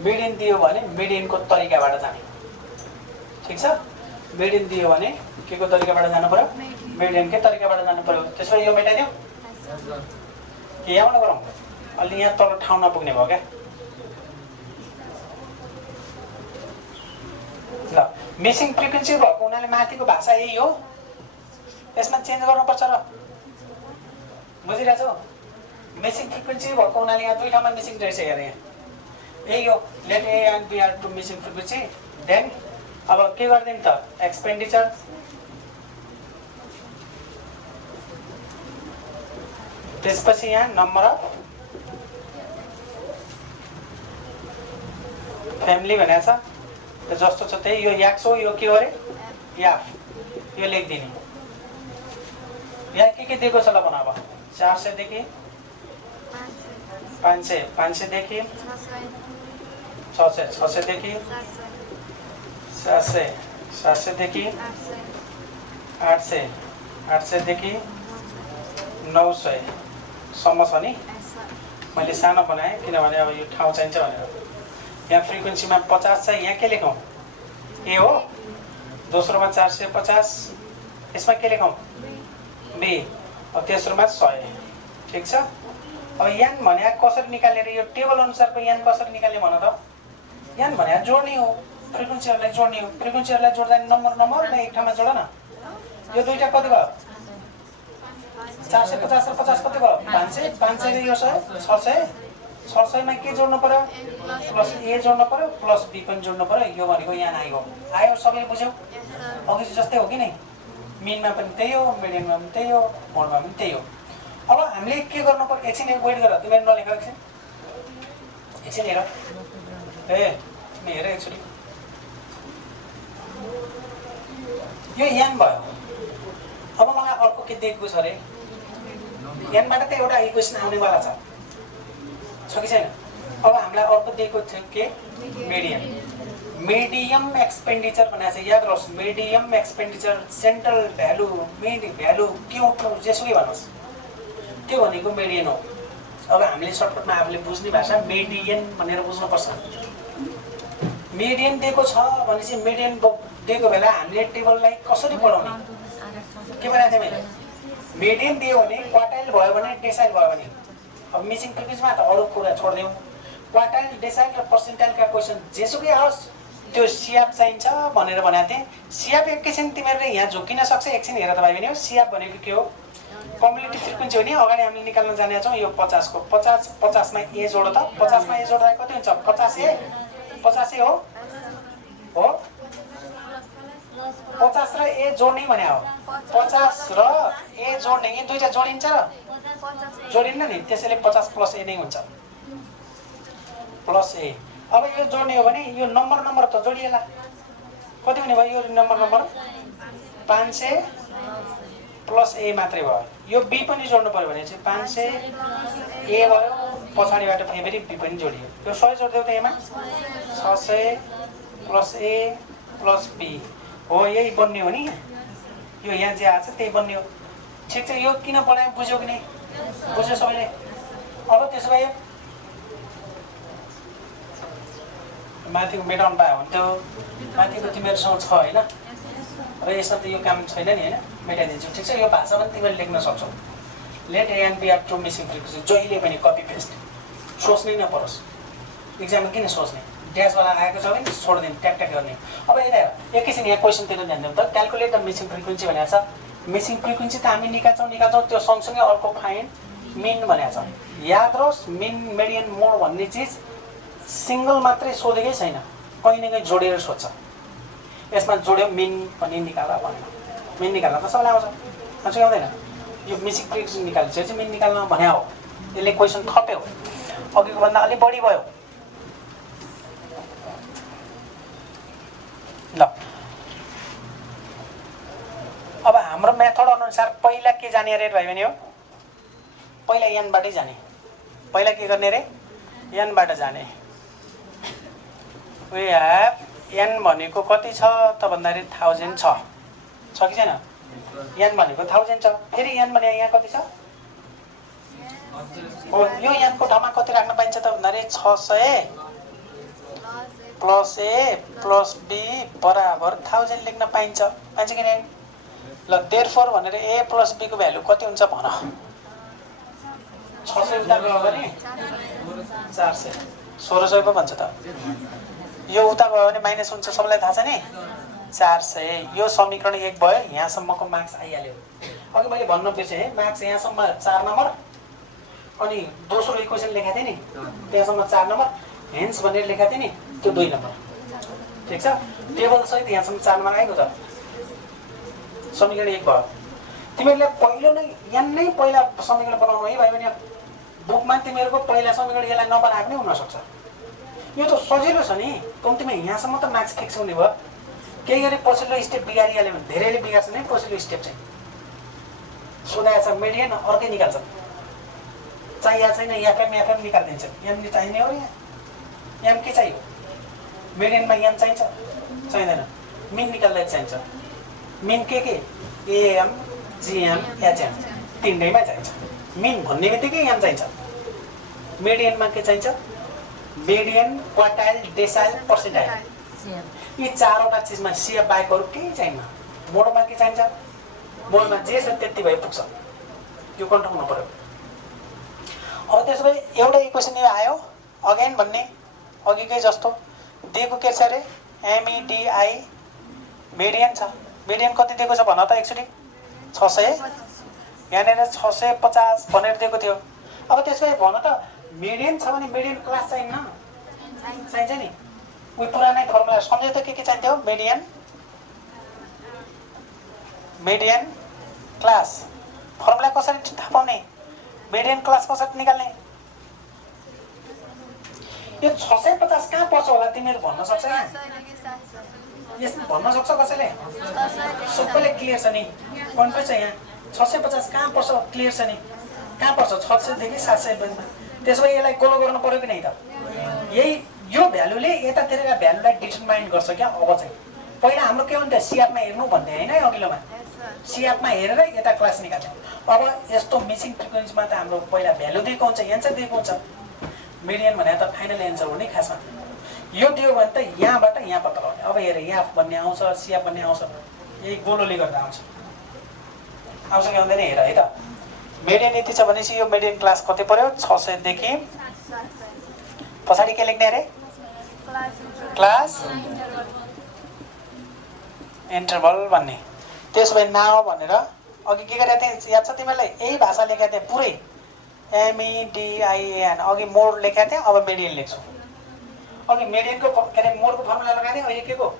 मिडियन दियो भने मिडियनको तरिकाबाट जाने, ठिक छ। मिडियन दियो भने के को तरिकाबाट जानु पर्यो, मिडियनकै तरिकाबाट जानु पर्यो। त्यसो भए यो मेटाइदियो कि यहाँबाट गरौँ, अलि यहाँ तल ठाउँ नपुग्ने भयो क्या। ल मिसिङ फ्रिक्वेन्सी भएको हुनाले माथिको भाषा यही हो, यसमा चेन्ज गर्नुपर्छ र बुझिरहेछौ। मिसिङ फ्रिक्वेन्सी भएको हुनाले यहाँ दुई ठाउँमा मिसिङ रहेछ हेर, यहाँ यही हो। Let A and B are two missing frequency. Then अब के गरिदिउँ त, एक्सपेन्डिचर त्यसपछि यहाँ नम्बर अफ फ्यामिली भनेको छ, जस्तो छ त्यही। यो याक्स हो, यो के हो अरे याफ, यो लेखिदिने। यहाँ के दिएको छ ल भन। अब 400 देखि 500, 500 देखि 600, 600 देखि 700, 700 देखि 800, 800 देखि 900 सम्म छ नि। मैले सानो बनाएँ किनभने अब यो ठाउँ चाहिन्छ भनेर। यहाँ फ्रिक्वेन्सीमा 50 छ, यहाँ के लेखौँ ए हो। दोस्रोमा 450, यसमा के लेखौँ बी। अब तेस्रोमा 100, ठिक छ। अब यान भने कसरी निकालेर यो टेबल अनुसारको यान कसरी निकाल्ने भन त। यान भने जोड्ने हो, फ्रिक्वेन्सीहरूलाई जोड्ने हो। फ्रिक्वेन्सीहरूलाई जोड्दा नम्बरलाई एक ठाउँमा जोड न। यो दुईटा कति भयो, 450 र 50 कति भयो 500, 500 र यो 100, 600। 600 मा के जोड्नु पर्यो, प्लस ए जोड्नु पर्यो, प्लस बी पनि जोड्नु पर्यो। यो भनेको यहाँ आयो, सबैले बुझ्यौ। अघि जस्तै हो कि नै, मिनमा पनि त्यही हो, मिडियनमा पनि त्यही हो, मोडमा पनि त्यही हो। अब हामीले के गर्नु पर्यो, एकछिन वेट गर, तिमीले नलेख, एकछिन हेर। ए हेर एकचोटि, यो यान भयो। अब मलाई अर्को के दिएको छ अरे, यानबाट त एउटा इक्वेसन आउनेवाला छ कि छैन। अब हामीलाई अर्को दिएको थियो के, मिडियम। मिडियम एक्सपेन्डिचर भनेको छ, याद रहोस्। Medium expenditure, central value, main value के हो जेसुकै भन्नुहोस्, त्यो भनेको मिडियन हो। अब हामीले सर्टकटमा आफूले बुझ्ने भाषा मिडियन भनेर बुझ्नुपर्छ। मिडियन दिएको छ भनेपछि मिडियन दिएको बेला हामीले टेबललाई कसरी पढाउने, के भनेको थिएँ मैले। मिडियन दियो भने क्वार्टाइल भयो भने डेसाइल भयो भने। अब मिसिङ फ्रिक्वेन्सीमा त अरू कुरा छोडिदिउँ, क्वार्टाइल डेसाइल र पर्सेन्टाइलका क्वेसन जेसुकै आओस् त्यो सिआप चाहिन्छ भनेर भनेको थिएँ। सिआप एकैछिन तिमीहरूले यहाँ झुक्किन सक्छ, एकछिन हेर त भाइ बहिनी हो। सिआप भनेको के हो, कम्युलेटिभ फ्रिक्वेन्सी हो नि। अगाडि हामीले निकाल्न जाने छौँ यो 50 को 50 मा ए जोड त, 50 मा ए जोड्दा कति हुन्छ, 50 ए 50 ए हो 50 र ए जोड्ने भने हो। 50 र ए जोड्ने, यी दुईटा जोडिन्छ र जोडिन्न नि, त्यसैले 50 प्लस ए नै हुन्छ, प्लस ए। अब यो जोड्ने हो भने यो नम्बर त जोडिएला, कति हुने भयो, यो नम्बर 500 प्लस ए मात्रै भयो। यो बी पनि जोड्नु पर्यो भने चाहिँ 500 ए भयो, पछाडिबाट फेरि बी पनि जोडियो। यो 100 जोड्दै त एमा 600 प्लस ए प्लस बी हो, यही बन्ने हो नि। यो यहाँ जे आएको छ त्यही बन्ने हो, ठिक छ। यो किन बनायो बुझ्यौ कि नै, बुझ्यो सबैले। अब त्यसो भए माथिको मेटाउनु पायो भने त्यो माथिको तिमीहरूसँग छ होइन, र यसमा त यो काम छैन नि होइन, मेटाइदिन्छु, ठिक छ। यो भाषा पनि तिमीले लेख्न सक्छौ। Let A and B are two missing frequency, जहिले पनि कपी पेस्ट, सोच्नै नपरोस्। इक्जाममा किन सोच्ने, ड्यासवाला आएको छ भने छोडिदिनु, ट्याक गर्ने। अब यता एकैछिन यहाँ क्वेसनतिर ध्यान दिउँ त। क्यालकुलेट द मिसिङ फ्रिक्वेन्सी भनेको छ। मिसिङ फ्रिक्वेन्सी त हामी निकाल्छौँ, त्यो सँगसँगै अर्को फाइन्ड मिन भनेको छ। याद रहोस्, मिन मिडियन मोड भन्ने चिज सिङ्गल मात्रै सोधेकै छैन, कहीँ न कहीँ जोडेर सोध्छ। यसमा जोड्यो मिन पनि निकाल्दा भनेर, मिन निकाल्न त सबैलाई आउँछ, आउँछ कि आउँदैन। यो मिसिङ फ्रिक्वेन्सी निकाल्छ मिन निकाल्न भने हो, यसले क्वेसन थप्यो, अघिको भन्दा अलिक बढी भयो। ल अब हाम्रो मेथड अनुसार पहिला के जाने अरे भाइ बहिनी हो, पहिला यानबाटै जाने। पहिला के गर्ने अरे, यानबाट जाने। वी हेभ एन भनेको कति छ त भन्दाखेरि 1000 छ कि छैन, यान भनेको 1000 छ। फेरि यान भने यहाँ कति छ? हो यो यानको ठाउँमा कति राख्न पाइन्छ त भन्दाखेरि 600 प्लस ए प्लस बी बराबर 1000 लेख्न पाइन्छ। पाइन्छ कि नहीं? ल देयरफोर भनेर ए प्लस बी को भ्यालु कति हुन्छ भन? 600 उता गयो भने 400 1600 पो भन्छ त। यो उता गयो भने माइनस हुन्छ, सबैलाई थाहा छ नि? 400। यो समीकरण 1 भयो। यहाँसम्मको मार्क्स आइहाल्यो। अघि मैले भन्न बिर्सेँ, मार्क्स यहाँसम्म 4 नम्बर, अनि दोस्रो इक्वेसन लेखेको थिएँ नि त्यहाँसम्म 4 नम्बर, हेन्स भनेर लेखेको थिएँ नि त्यो 2 नम्बर। ठिक छ? टेबल सहित यहाँसम्म 4 नम्बर आएको त। समीकरण 1 भयो। तिमीहरूले पहिलो नै यहाँ नै पहिला समीकरण बनाउनु है भाइ बहिनी। बुकमा तिमीहरूको पहिला समीकरण यसलाई नबनाएको नै हुनसक्छ। यो त सजिलो छ नि। कम्तीमा यहाँसम्म त मार्क्स फिक्स हुने भयो। केही गरी पछिल्लो स्टेप बिगारिहाल्यो भने, धेरैले बिगार्छ नै पछिल्लो स्टेप चाहिँ। सोधाएको छ मिडियन अर्कै निकाल्छ। चाहिएको छैन एफएम निकालिदिन्छ। एम चाहिने हो यहाँ? एम के चाहियो? मिडियनमा एम चाहिन्छ? चाहिँदैन। मिन निकाल्दा चाहिन्छ। मिन के एएम जिएम एचएम तीनैमा चाहिन्छ। मिन भन्ने बित्तिकै एम चाहिन्छ। मिडियनमा के चाहिन्छ? Median, quartile, decyl, percentile. यी चारवटा चिजमा सिएफ बाहेक अरू केही चाहिन्न। मोडमा के चाहिन्छ? मोडमा जे छ त्यति भए पुग्छ। यो कन्ट्रोल हुनु पर्यो। अब त्यसो भए एउटा इक्वेसन यो आयो अगेन भन्ने अघिकै जस्तो दिएको के छ अरे? एमइडिआई मिडियन छ। मिडियन कति दिएको छ भन त एकचोटि? 600। यहाँनिर 650 भनेर दिएको थियो। अब त्यसो भए भन त मिडियन छ भने मिडियन क्लास चाहिन्न? चाहिन्छ नि। उही पुरानै फर्मुला सम्झे त के चाहिन्थ्यो? Median class. फर्मुला कसरी थाहा पाउने? मिडियन क्लास कसरी निकाल्ने? यो 650 कहाँ पर्छ होला तिमीहरू भन्न सक्छ यहाँ? यस भन्न सक्छ कसैले? सबैले क्लियर छ नि? कन्फ्युज छ यहाँ। 650 कहाँ पर्छ क्लियर छ नि? कहाँ पर्छ? 600 देखि 700 बिचमा। त्यसो भए यसलाई गोलो गर्नु पर्यो कि नै त? यही यो भ्यालुले यतातिरका भ्यालुलाई डिटरमाइन गर्छ क्या। अब चाहिँ पहिला हाम्रो के हुन्थ्यो? सिआफमा हेर्नु भन्थे हैन? अघिल्लोमा सिआफमा हेरेर यता क्लास निकाल्थ्यो। अब यस्तो मिसिङ फ्रिक्वेन्सीमा त हाम्रो पहिला भ्यालु दिएको हुन्छ, एन्सर दिएको हुन्छ। मिडियन भने त फाइनल एन्सर हो नि खासमा। यो दियो भने त यहाँबाट यहाँ पत्ता लगाउने। अब हेर यहाँ भन्ने आउँछ, सिआफ भन्ने आउँछ, यही गोलोले गर्दा आउँछ। आउँछ कि आउँदैन हेर है त। मिडियन यति छ भनेपछि यो मिडियन क्लास कति पर्यो? 600 देखि पछाडि के लेख्ने अरे? क्लास इन्टरभल भन्ने। त्यसो भए नाउ भनेर अघि के गरेको थिएँ याद छ तिमीहरूलाई? यही भाषा लेखेको थिएँ पुरै एमइडिआइएन। अघि मोड लेखेको थिएँ, अब मिडियन लेख्छु। अघि मिडियनको के अरे मोडको फर्मुला लगाएको थिएँ, अहिले के को?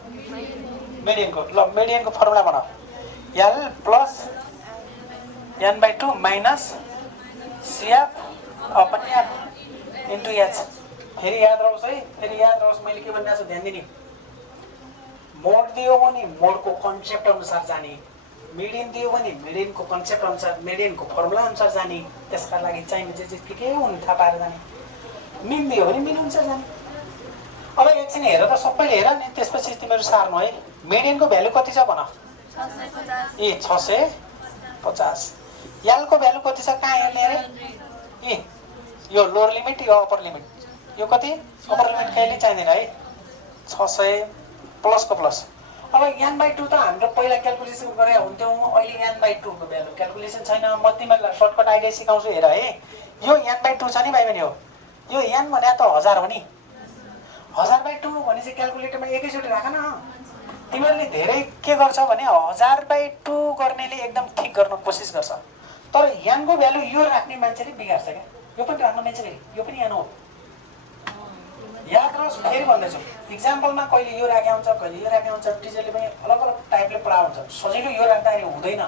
मिडियनको। ल मिडियनको फर्मुला बनाऊ। L plus n/2 minus सिएफ upon F into H. फेरि याद रहोस् है, फेरि याद रहोस् मैले के भनिरहेको छु ध्यान दिने। मोड दियो भने मोडको कन्सेप्ट अनुसार जाने, मिडियन दियो भने मिडियनको कन्सेप्ट अनुसार, मिडियनको फर्मुला अनुसार जाने। त्यसका लागि चाहिने जे के हुनु थाहा पाएर जाने। मिन दियो भने मिन अनुसार जाने। अब एकछिन हेर त, सबैले हेर नि, त्यसपछि तिमीहरू सार्नु है। मिडियनको भ्यालु कति छ भन? 650। एलको भ्यालु कति छ? कहाँ हेर्ने अरे? यो लोअर लिमिट, यो अप्पर लिमिट। यो कति? अप्पर लिमिट कहिले चाहिँदैन है। 600 प्लसको प्लस। अब n/2 त हाम्रो पहिला क्यालकुलेसन गरे हुन्थ्यौँ। अहिले n/2 को भ्यालु क्यालकुलेसन छैन। म तिमीहरूलाई सर्टकट आइडिया सिकाउँछु हेर है। यो n/2 छ नि भाइ बहिनी हो। यो n भने त 1000 हो नि। 1000/2 भने चाहिँ क्यालकुलेटरमा एकैचोटि राख न। तिमीहरूले धेरै के गर्छ भने 1000/2 गर्नेले एकदम ठिक गर्न कोसिस गर्छ, तर यानको भ्यालु यो राख्ने मान्छेले बिगार्छ क्या। यो पनि राख्नु मान्छेले, यो पनि यान हो। याद रहोस्, फेरि भन्दैछु, इक्जाम्पलमा कहिले यो राखे हुन्छ, कहिले यो राखे हुन्छ। टिचरले पनि अलग अलग टाइपले पढाएको हुन्छ। सजिलो यो राख्दाखेरि हुँदैन।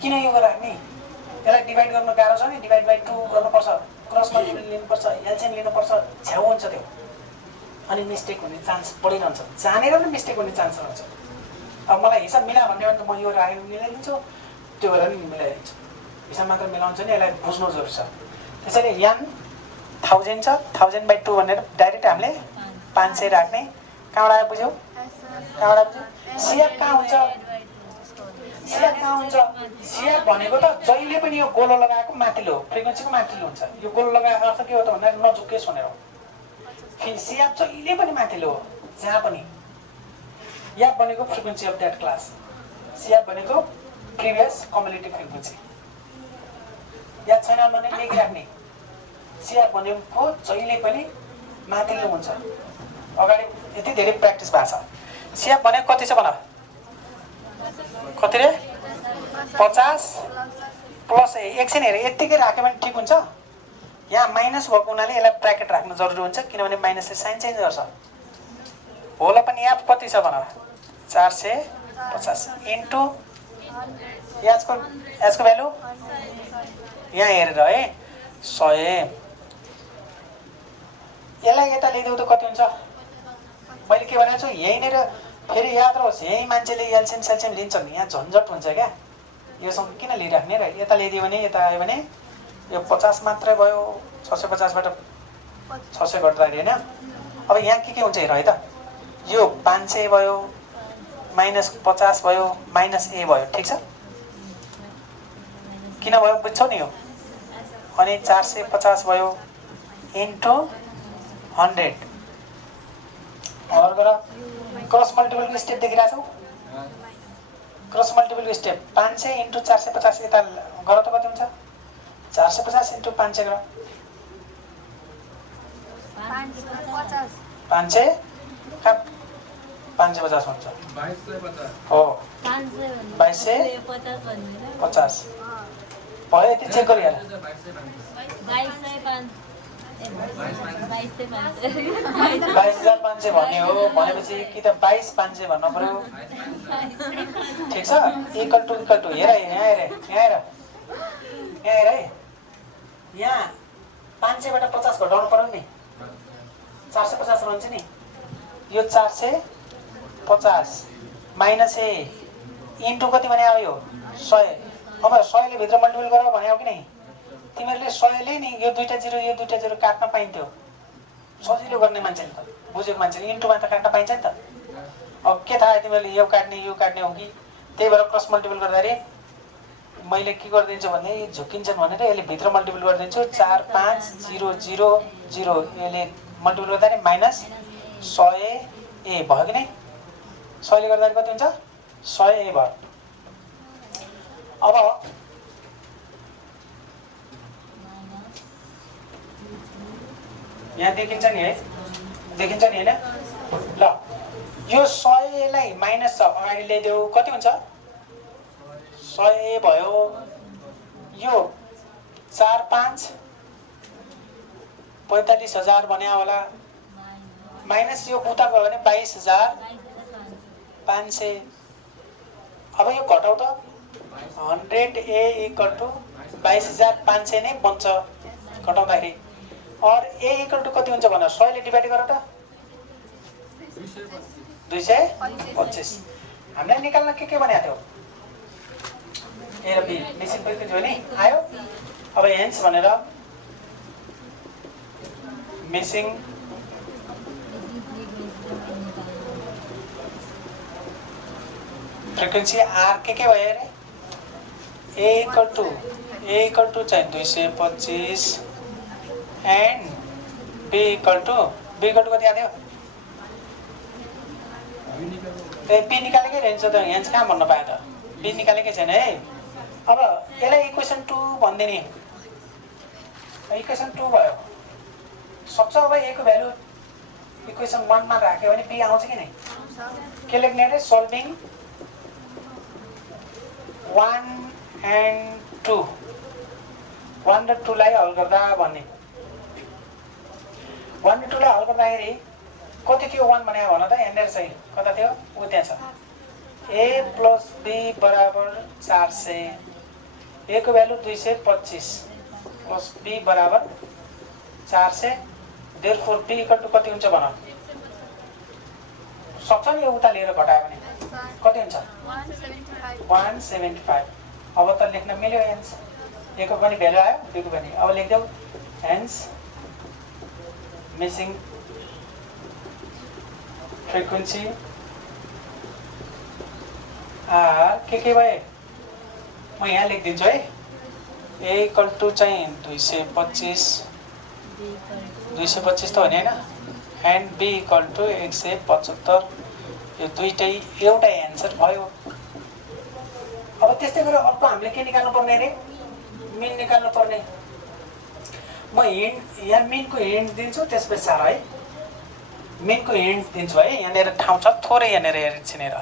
किन यो राख्ने? यसलाई डिभाइड गर्नु गाह्रो छ नि। डिभाइड/2 गर्नुपर्छ, क्रस मल्टिपल लिनुपर्छ, एलसिएम लिनुपर्छ, झ्याउ हुन्छ त्यो। अनि मिस्टेक हुने चान्स बढिरहन्छ। जानेर पनि मिस्टेक हुने चान्स रहन्छ। अब मलाई हिसाब मिला भन्यो भने त म यो राखेर मिलाइदिन्छु, त्यो गरेर नि मिलाइदिन्छु। हिसाब मात्र मिलाउँछ नि, यसलाई बुझ्नु जरुरी छ। त्यसैले यान 1000 छ, 1000/2 भनेर डाइरेक्ट हामीले 500 राख्ने। कहाँबाट आयो बुझ्यौ? कहाँबाट बुझ्यौ? सिएफ कहाँ हुन्छ? सिया कहाँ हुन्छ? सिया भनेको त जहिले पनि यो गोलो लगाएको माथिल्लो फ्रिक्वेन्सीको माथिल्लो हुन्छ। यो गोलो लगाएको अर्थ के हो त भन्दा नझुकेस् भनेर हो। सिया जहिले पनि माथिल्लो हो, जहाँ पनि। या भनेको फ्रिक्वेन्सी अफ द्याट क्लास। सिया भनेको प्रिभियस कम्युलेटिभ फ्रिक्वेन्सी। याद छैन भने लेखिराख्ने। सिया भनेको जहिले पनि माथिल्लो हुन्छ। अगाडि यति धेरै प्र्याक्टिस भएको छ। सिया भनेको कति छ भन? कति रे? 50 प्लस एकछिन हेर, यत्तिकै राख्यो भने ठिक हुन्छ। यहाँ माइनस भएको हुनाले यसलाई ब्राकेट राख्नु जरुरी हुन्छ, किनभने माइनसले साइन चेन्ज गर्छ। होला पनि याद कति छ भन? 450 इन्टु याजको भ्यालु यहाँ हेरेर है 100। यसलाई यता ल्याइदेऊ त कति हुन्छ? मैले के भनेको छु यहीँनिर फेरि याद रहोस्, यही मान्छेले एलसिएम सेल्सियम लिन्छ नि, यहाँ झन्झट हुन्छ क्या। योसँग किन लिइराख्ने र यता ल्याइदियो भने यता आयो भने यो 50 मात्रै भयो। 650बाट 600 गर्दाखेरि होइन। अब यहाँ के हुन्छ हेर है त। यो 500 भयो, माइनस 50 भयो, माइनस ए भयो, ठिक छ? किन भयो बुझ्छौ नि यो? अनि 450 भयो इन्टु 100। गर क्रस मल्टिपलको स्टेप देखिरहेछौ? क्रस मल्टिपलको स्टेप 500 इन्टु 450 यता गर त कति हुन्छ? 450 इन्टु 500 गर। 500 550 हुन्छ। हो 2250 भयो। यति चेक गरिहाल। 22,500 भन्ने हो भनेपछि कि त 22,500 भन्नु पर्यो। ठिक छ? इक्वल टु हेर यहाँ हेर है। यहाँ 500बाट 50 घटाउनु पर्यो नि, 450 रहन्छ नि। यो 450 माइनस ए इन्टु कति भने अब यो 100। अब 100ले भित्र मल्टिपल गर भने हो कि नै? तिमीहरूले 100ले नि यो दुईटा जिरो काट्न पाइन्थ्यो। सजिलो गर्ने मान्छेले त, बुझेको मान्छेले इन्टुमा त काट्न पाइन्छ नि त। अब के थाहा तिमीहरूले यो काट्ने हो कि? त्यही भएर क्रस मल्टिपल गर्दाखेरि मैले के गरिदिन्छु भने झुकिन्छन् भनेर यसले भित्र मल्टिपल गरिदिन्छु। 4 5 0 0 0 यसले मल्टिपल गर्दाखेरि माइनस 100 ए भयो कि नै? 100ले गर्दाखेरि कति हुन्छ? 100 ए भयो। अब यहाँ देखिन्छ नि है? देखिन्छ नि होइन? ल यो 100 लाई माइनस छ अगाडि ल्याइदेऊ, कति हुन्छ? 100 भयो। यो 4 5 45,000 भने होला, माइनस यो उता गयो भने 22,500। अब यो घटाउ त 100A इक्वल टु 22,500 नै बन्छ घटाउँदाखेरि। और ए इक्वल टु कति हुन्छ भन? 100ले डिभाइड गर त 225। हामीले निकाल्न के भनेको थियो? ए र बी मिसिङ फ्रिक्वेन्सी हो नि, आयो? अब हेन्स भनेर मिसिङ फ्रिक्वेन्सी आर के भयो अरे? ए इक्वल टु चाहिँ 225 एन्ड बी इक्वल टु कति आयो? बी निकालेकै रहेछ त। हेन्स कहाँ भन्न पायो त? बी निकालेकै छैन है। अब यसलाई इक्वेसन 2 भनिदिने। इक्वेसन 2 भयो। सक्छ अब ए को भ्यालु इक्वेसन 1 मा राख्यो भने बी आउँछ कि नै? के लेख्ने अरे? सल्भिङ 1 एन्ड 2, 1 र 2 लाई हल गर्दा भन्ने। 1 र 2 लाई हल गर्दाखेरि कति थियो? 1 भने भन त, हेर्ने रहेछ कता थियो? ऊ त्यहाँ छ। ए प्लस बी बराबर 400, ए को भ्यालु 225 प्लस बी बराबर 400। देयरफोर बी इक्वल टु कति हुन्छ भन? सक्छ नि यो उता लिएर घटायो भने कति हुन्छ? 175। अब त लेख्न मिल्यो हेन्स। ए को पनि भ्यालु आयो, बी को पनि। अब लेख्देऊ हेन्स मिसिङ फ्रिक्वेन्सी आर के भए म यहाँ लेखिदिन्छु है। ए इक्वल टु चाहिँ 225 225 त हो नि होइन, एन्ड बी इक्वल टु 175। यो दुइटै एउटै एन्सर भयो। अब त्यस्तै गरेर अर्को हामीले के निकाल्नु पर्ने रे? मिन निकाल्नु पर्ने। म हिन्ट यहाँ मिनको हिन्ट दिन्छु, त्यसपछि सार है मिनको हिन्ट दिन्छु है। यहाँनिर ठाउँ छ थोरै, यहाँनिर एकछिनेर।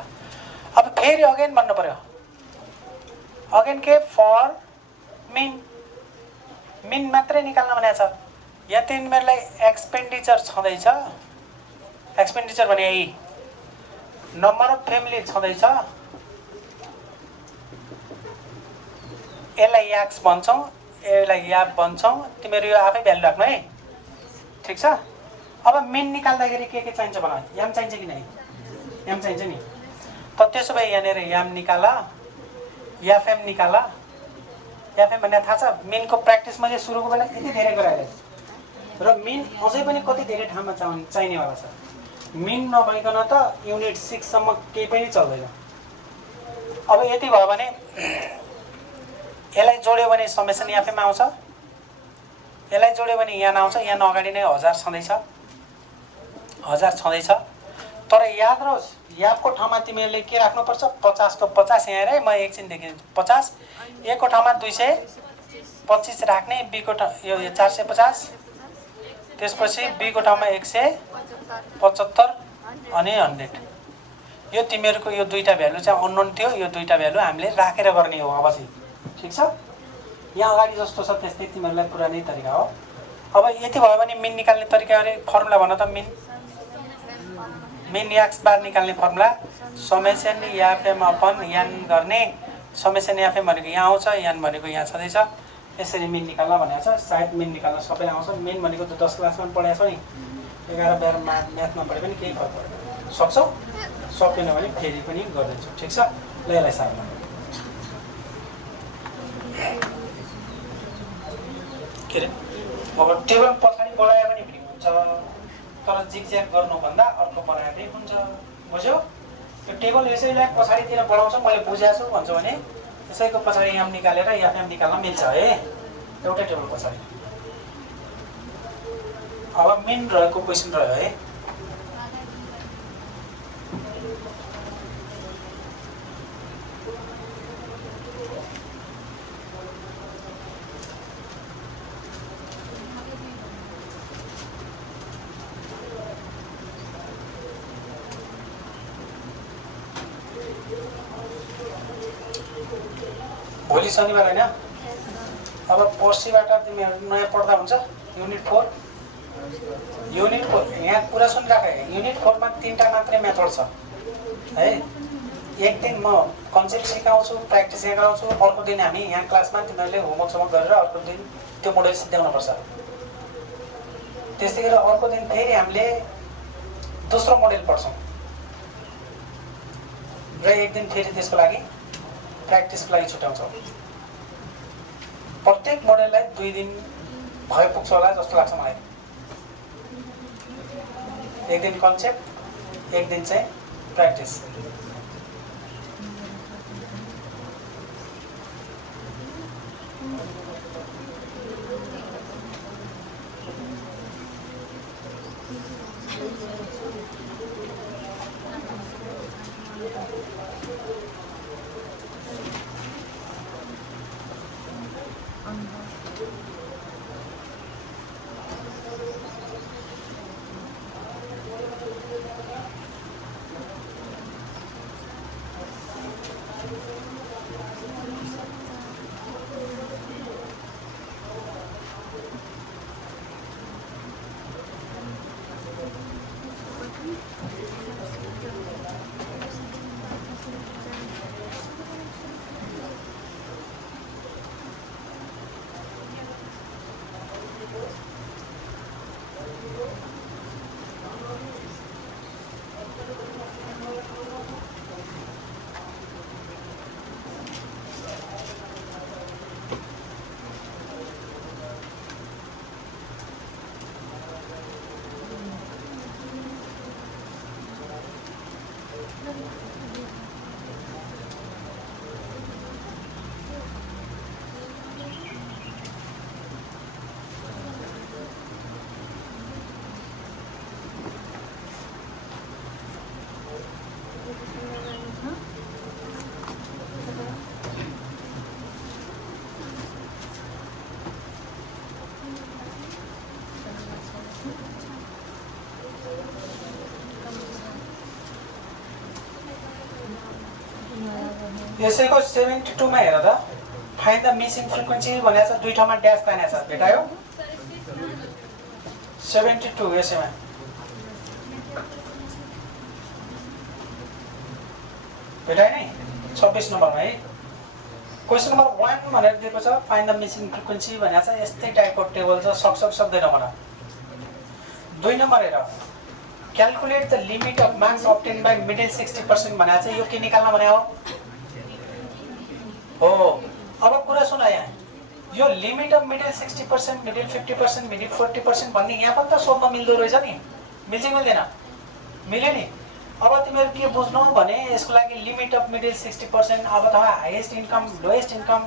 अब फेरि अगेन भन्नु पर्यो, अगेन के फर मिन। मिन मात्रै निकाल्न भनेको छ। यहाँ तिमीहरूलाई एक्सपेन्डिचर छँदैछ, एक्सपेन्डिचर भने यही नम्बर अफ फ्यामिली छँदैछ, यसलाई याक्स भन्छौँ, यसलाई याप भन्छौँ। तिमीहरू यो आफै भ्यालु राख्नु है, ठिक छ। अब मिन निकाल्दाखेरि के चाहिन्छ भन? याम चाहिन्छ कि नै? याम चाहिन्छ नि। त त्यसो भए यहाँनिर याम निकाल, याफएम निकाल। याफएम भन्ने थाहा छ? मिनको प्र्याक्टिस मैले सुरुको बेला यति धेरै गराइरहेको छु र मिन अझै पनि कति धेरै ठाउँमा चाहिनेवाला छ। मिन नभइकन त युनिट 6 सम्म केही पनि चल्दैन। अब यति भयो भने यसलाई जोड्यो भने समेसन याफएम आउँछ, यसलाई जोड्यो भने यहाँ आउँछ। यहाँ अगाडि नै 1000 छँदैछ, 1000 छँदैछ। तर याद रहोस्, यापको ठाउँमा तिमीहरूले के राख्नुपर्छ? 50 को 50 यहाँ है, म एकछिन देखिन्छु। 50 ए को ठाउँमा 225 राख्ने, बी को यो 450, त्यसपछि बी को ठाउँमा 175 अनि 100। यो तिमीहरूको यो दुईटा भ्यालु चाहिँ अननोन थियो। यो दुईटा भ्यालु हामीले राखेर गर्ने हो अब चाहिँ, ठिक छ। यहाँ अगाडि जस्तो छ त्यस्तै तिमीहरूलाई पुरानै तरिका हो। अब यति भयो भने मिन निकाल्ने तरिका अरे फर्मुला भन त। मिन एक्स बार निकाल्ने फर्मुला समेसन याफएम अपन यान गर्ने। समेसन याफएम भनेको यहाँ आउँछ, यान भनेको यहाँ छँदैछ। यसरी मिन निकाल्न भनेको छ। सायद मिन निकाल्न सबै आउँछ। मिन भनेको त 10 क्लासमा पनि पढाएको छ नि। 11 12 म्याथमा पढे पनि केही फरक पर्दैन। सक्छौ? सकेन भने फेरि पनि गरिदिन्छु, ठिक छ। ल यसलाई सार्नु। के अरे अब टेबल पछाडि बढायो भने पनि हुन्छ, तर जिगज्याग गर्नुभन्दा अर्को बनाएकै हुन्छ। बुझ्यौ? त्यो टेबल यसैलाई पछाडितिर बढाउँछ, मैले बुझाएको छु भन्छ भने यसैको पछाडि याम निकालेर याफएम निकाल्न मिल्छ है, एउटै टेबल पछाडि। अब मिन रहेको क्वेसन रह्यो है। भोलि शनिबार होइन? अब पर्सिबाट तिमीहरू नयाँ पढ्दा हुन्छ। युनिट 4 यहाँ कुरा सुनिराख। युनिट 4 मा 3टा मात्रै मेथड छ है। एक दिन म कन्सेप्ट सिकाउँछु, प्र्याक्टिस यहाँ गराउँछु। अर्को दिन हामी यहाँ क्लासमा तिमीहरूले होमवर्कसम्म गरेर अर्को दिन त्यो मोडल सिद्ध्याउनुपर्छ। त्यस्तै गरेर अर्को दिन फेरि हामीले दोस्रो मोडल पढ्छौँ र एक दिन फेरि त्यसको लागि प्र्याक्टिसको लागि छुट्याउँछौँ। प्रत्येक मोडललाई 2 दिन भए पुग्छ होला जस्तो लाग्छ मलाई। एक दिन कन्सेप्ट, एक दिन चाहिँ प्र्याक्टिस। यसैको 72 मा हेर त फाइन्ड द मिसिङ फ्रिक्वेन्सी भनेको छ दुई ठाउँमा ड्यास तानेको छ भेटायो 72 यसैमा भेटायो नि 26 नम्बरमा है क्वेशन नम्बर 1 भनेर दिएको छ फाइन्ड द मिसिङ फ्रिक्वेन्सी भनेको छ यस्तै टाइपको टेबल छ सक्दैन भन 2 नम्बर हेर calculate the limit of marks obtain by middle 60% भनेको छ यो के निकाल्न भने हो अब कुरा सुन यहाँ यो limit of middle 60% middle 50% middle 40% भन्ने यहाँ पनि त सोध्न मिल्दो रहेछ नि मिल्छ मिल्दैन मिल्यो नि अब तिमीहरू के बुझ्नु भने यसको लागि लिमिट अफ मिडल 60% अब तपाईँ highest income lowest income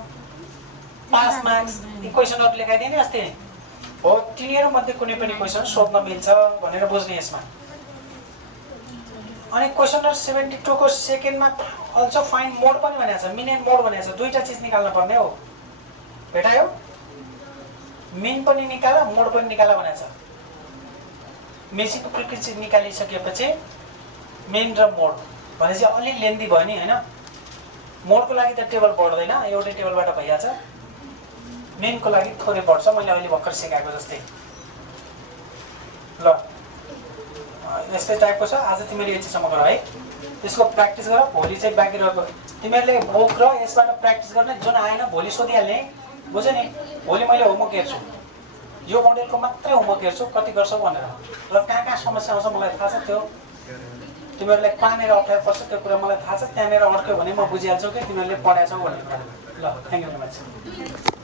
pass marks इक्वेसनहरु लेखाइदिने अस्ति हो तिनीहरू मध्ये कुनै पनि क्वेशन सोध्न मिल्छ भनेर बुझ्ने यसमा अनि क्वेशन नम्बर 72 को सेकेन्डमा अल्सो फाइन्ड मोड पनि भनेको छ मिन एन्ड मोड भनेको छ दुईटा चीज निकाल्न पर्ने हो भेटायो मिन पनि निकाल मोड पनि निकाल भनेको छ मिसिङ फ्रिक्वेन्सी निकालिसकेपछि मेन र मोड भनेपछि अलि लेन्दी भयो नि हैन मोडको लागि त टेबल बढ्दैन एउटै टेबलबाट भइहाल्छ मेनको लागि थोरै बढ्छ मैले अहिले भर्खर सिकाएको जस्तै ल यस्तै टाइपको छ आज तिमीले यतिसम्म गर है यसको प्र्याक्टिस गर भोलि चाहिँ बाँकी रहेको तिमीहरूले बुक र यसबाट प्र्याक्टिस गर्ने जुन आएन भोलि सोधिहाल्ने बुझ्यो नि भोलि मैले होमवर्क हेर्छु यो मोडेलको मात्रै होमवर्क हेर्छु कति गर्छौ भनेर र कहाँ समस्या आउँछ मलाई थाहा छ त्यो तिमीहरूलाई कहाँनिर अप्ठ्यारो पर्छ त्यो कुरा मलाई थाहा छ त्यहाँनिर अड्क्यो भने म बुझिहाल्छु कि तिमीहरूले पढाएछौ भन्ने कुरा ल थ्याङ्क यू भेरी मच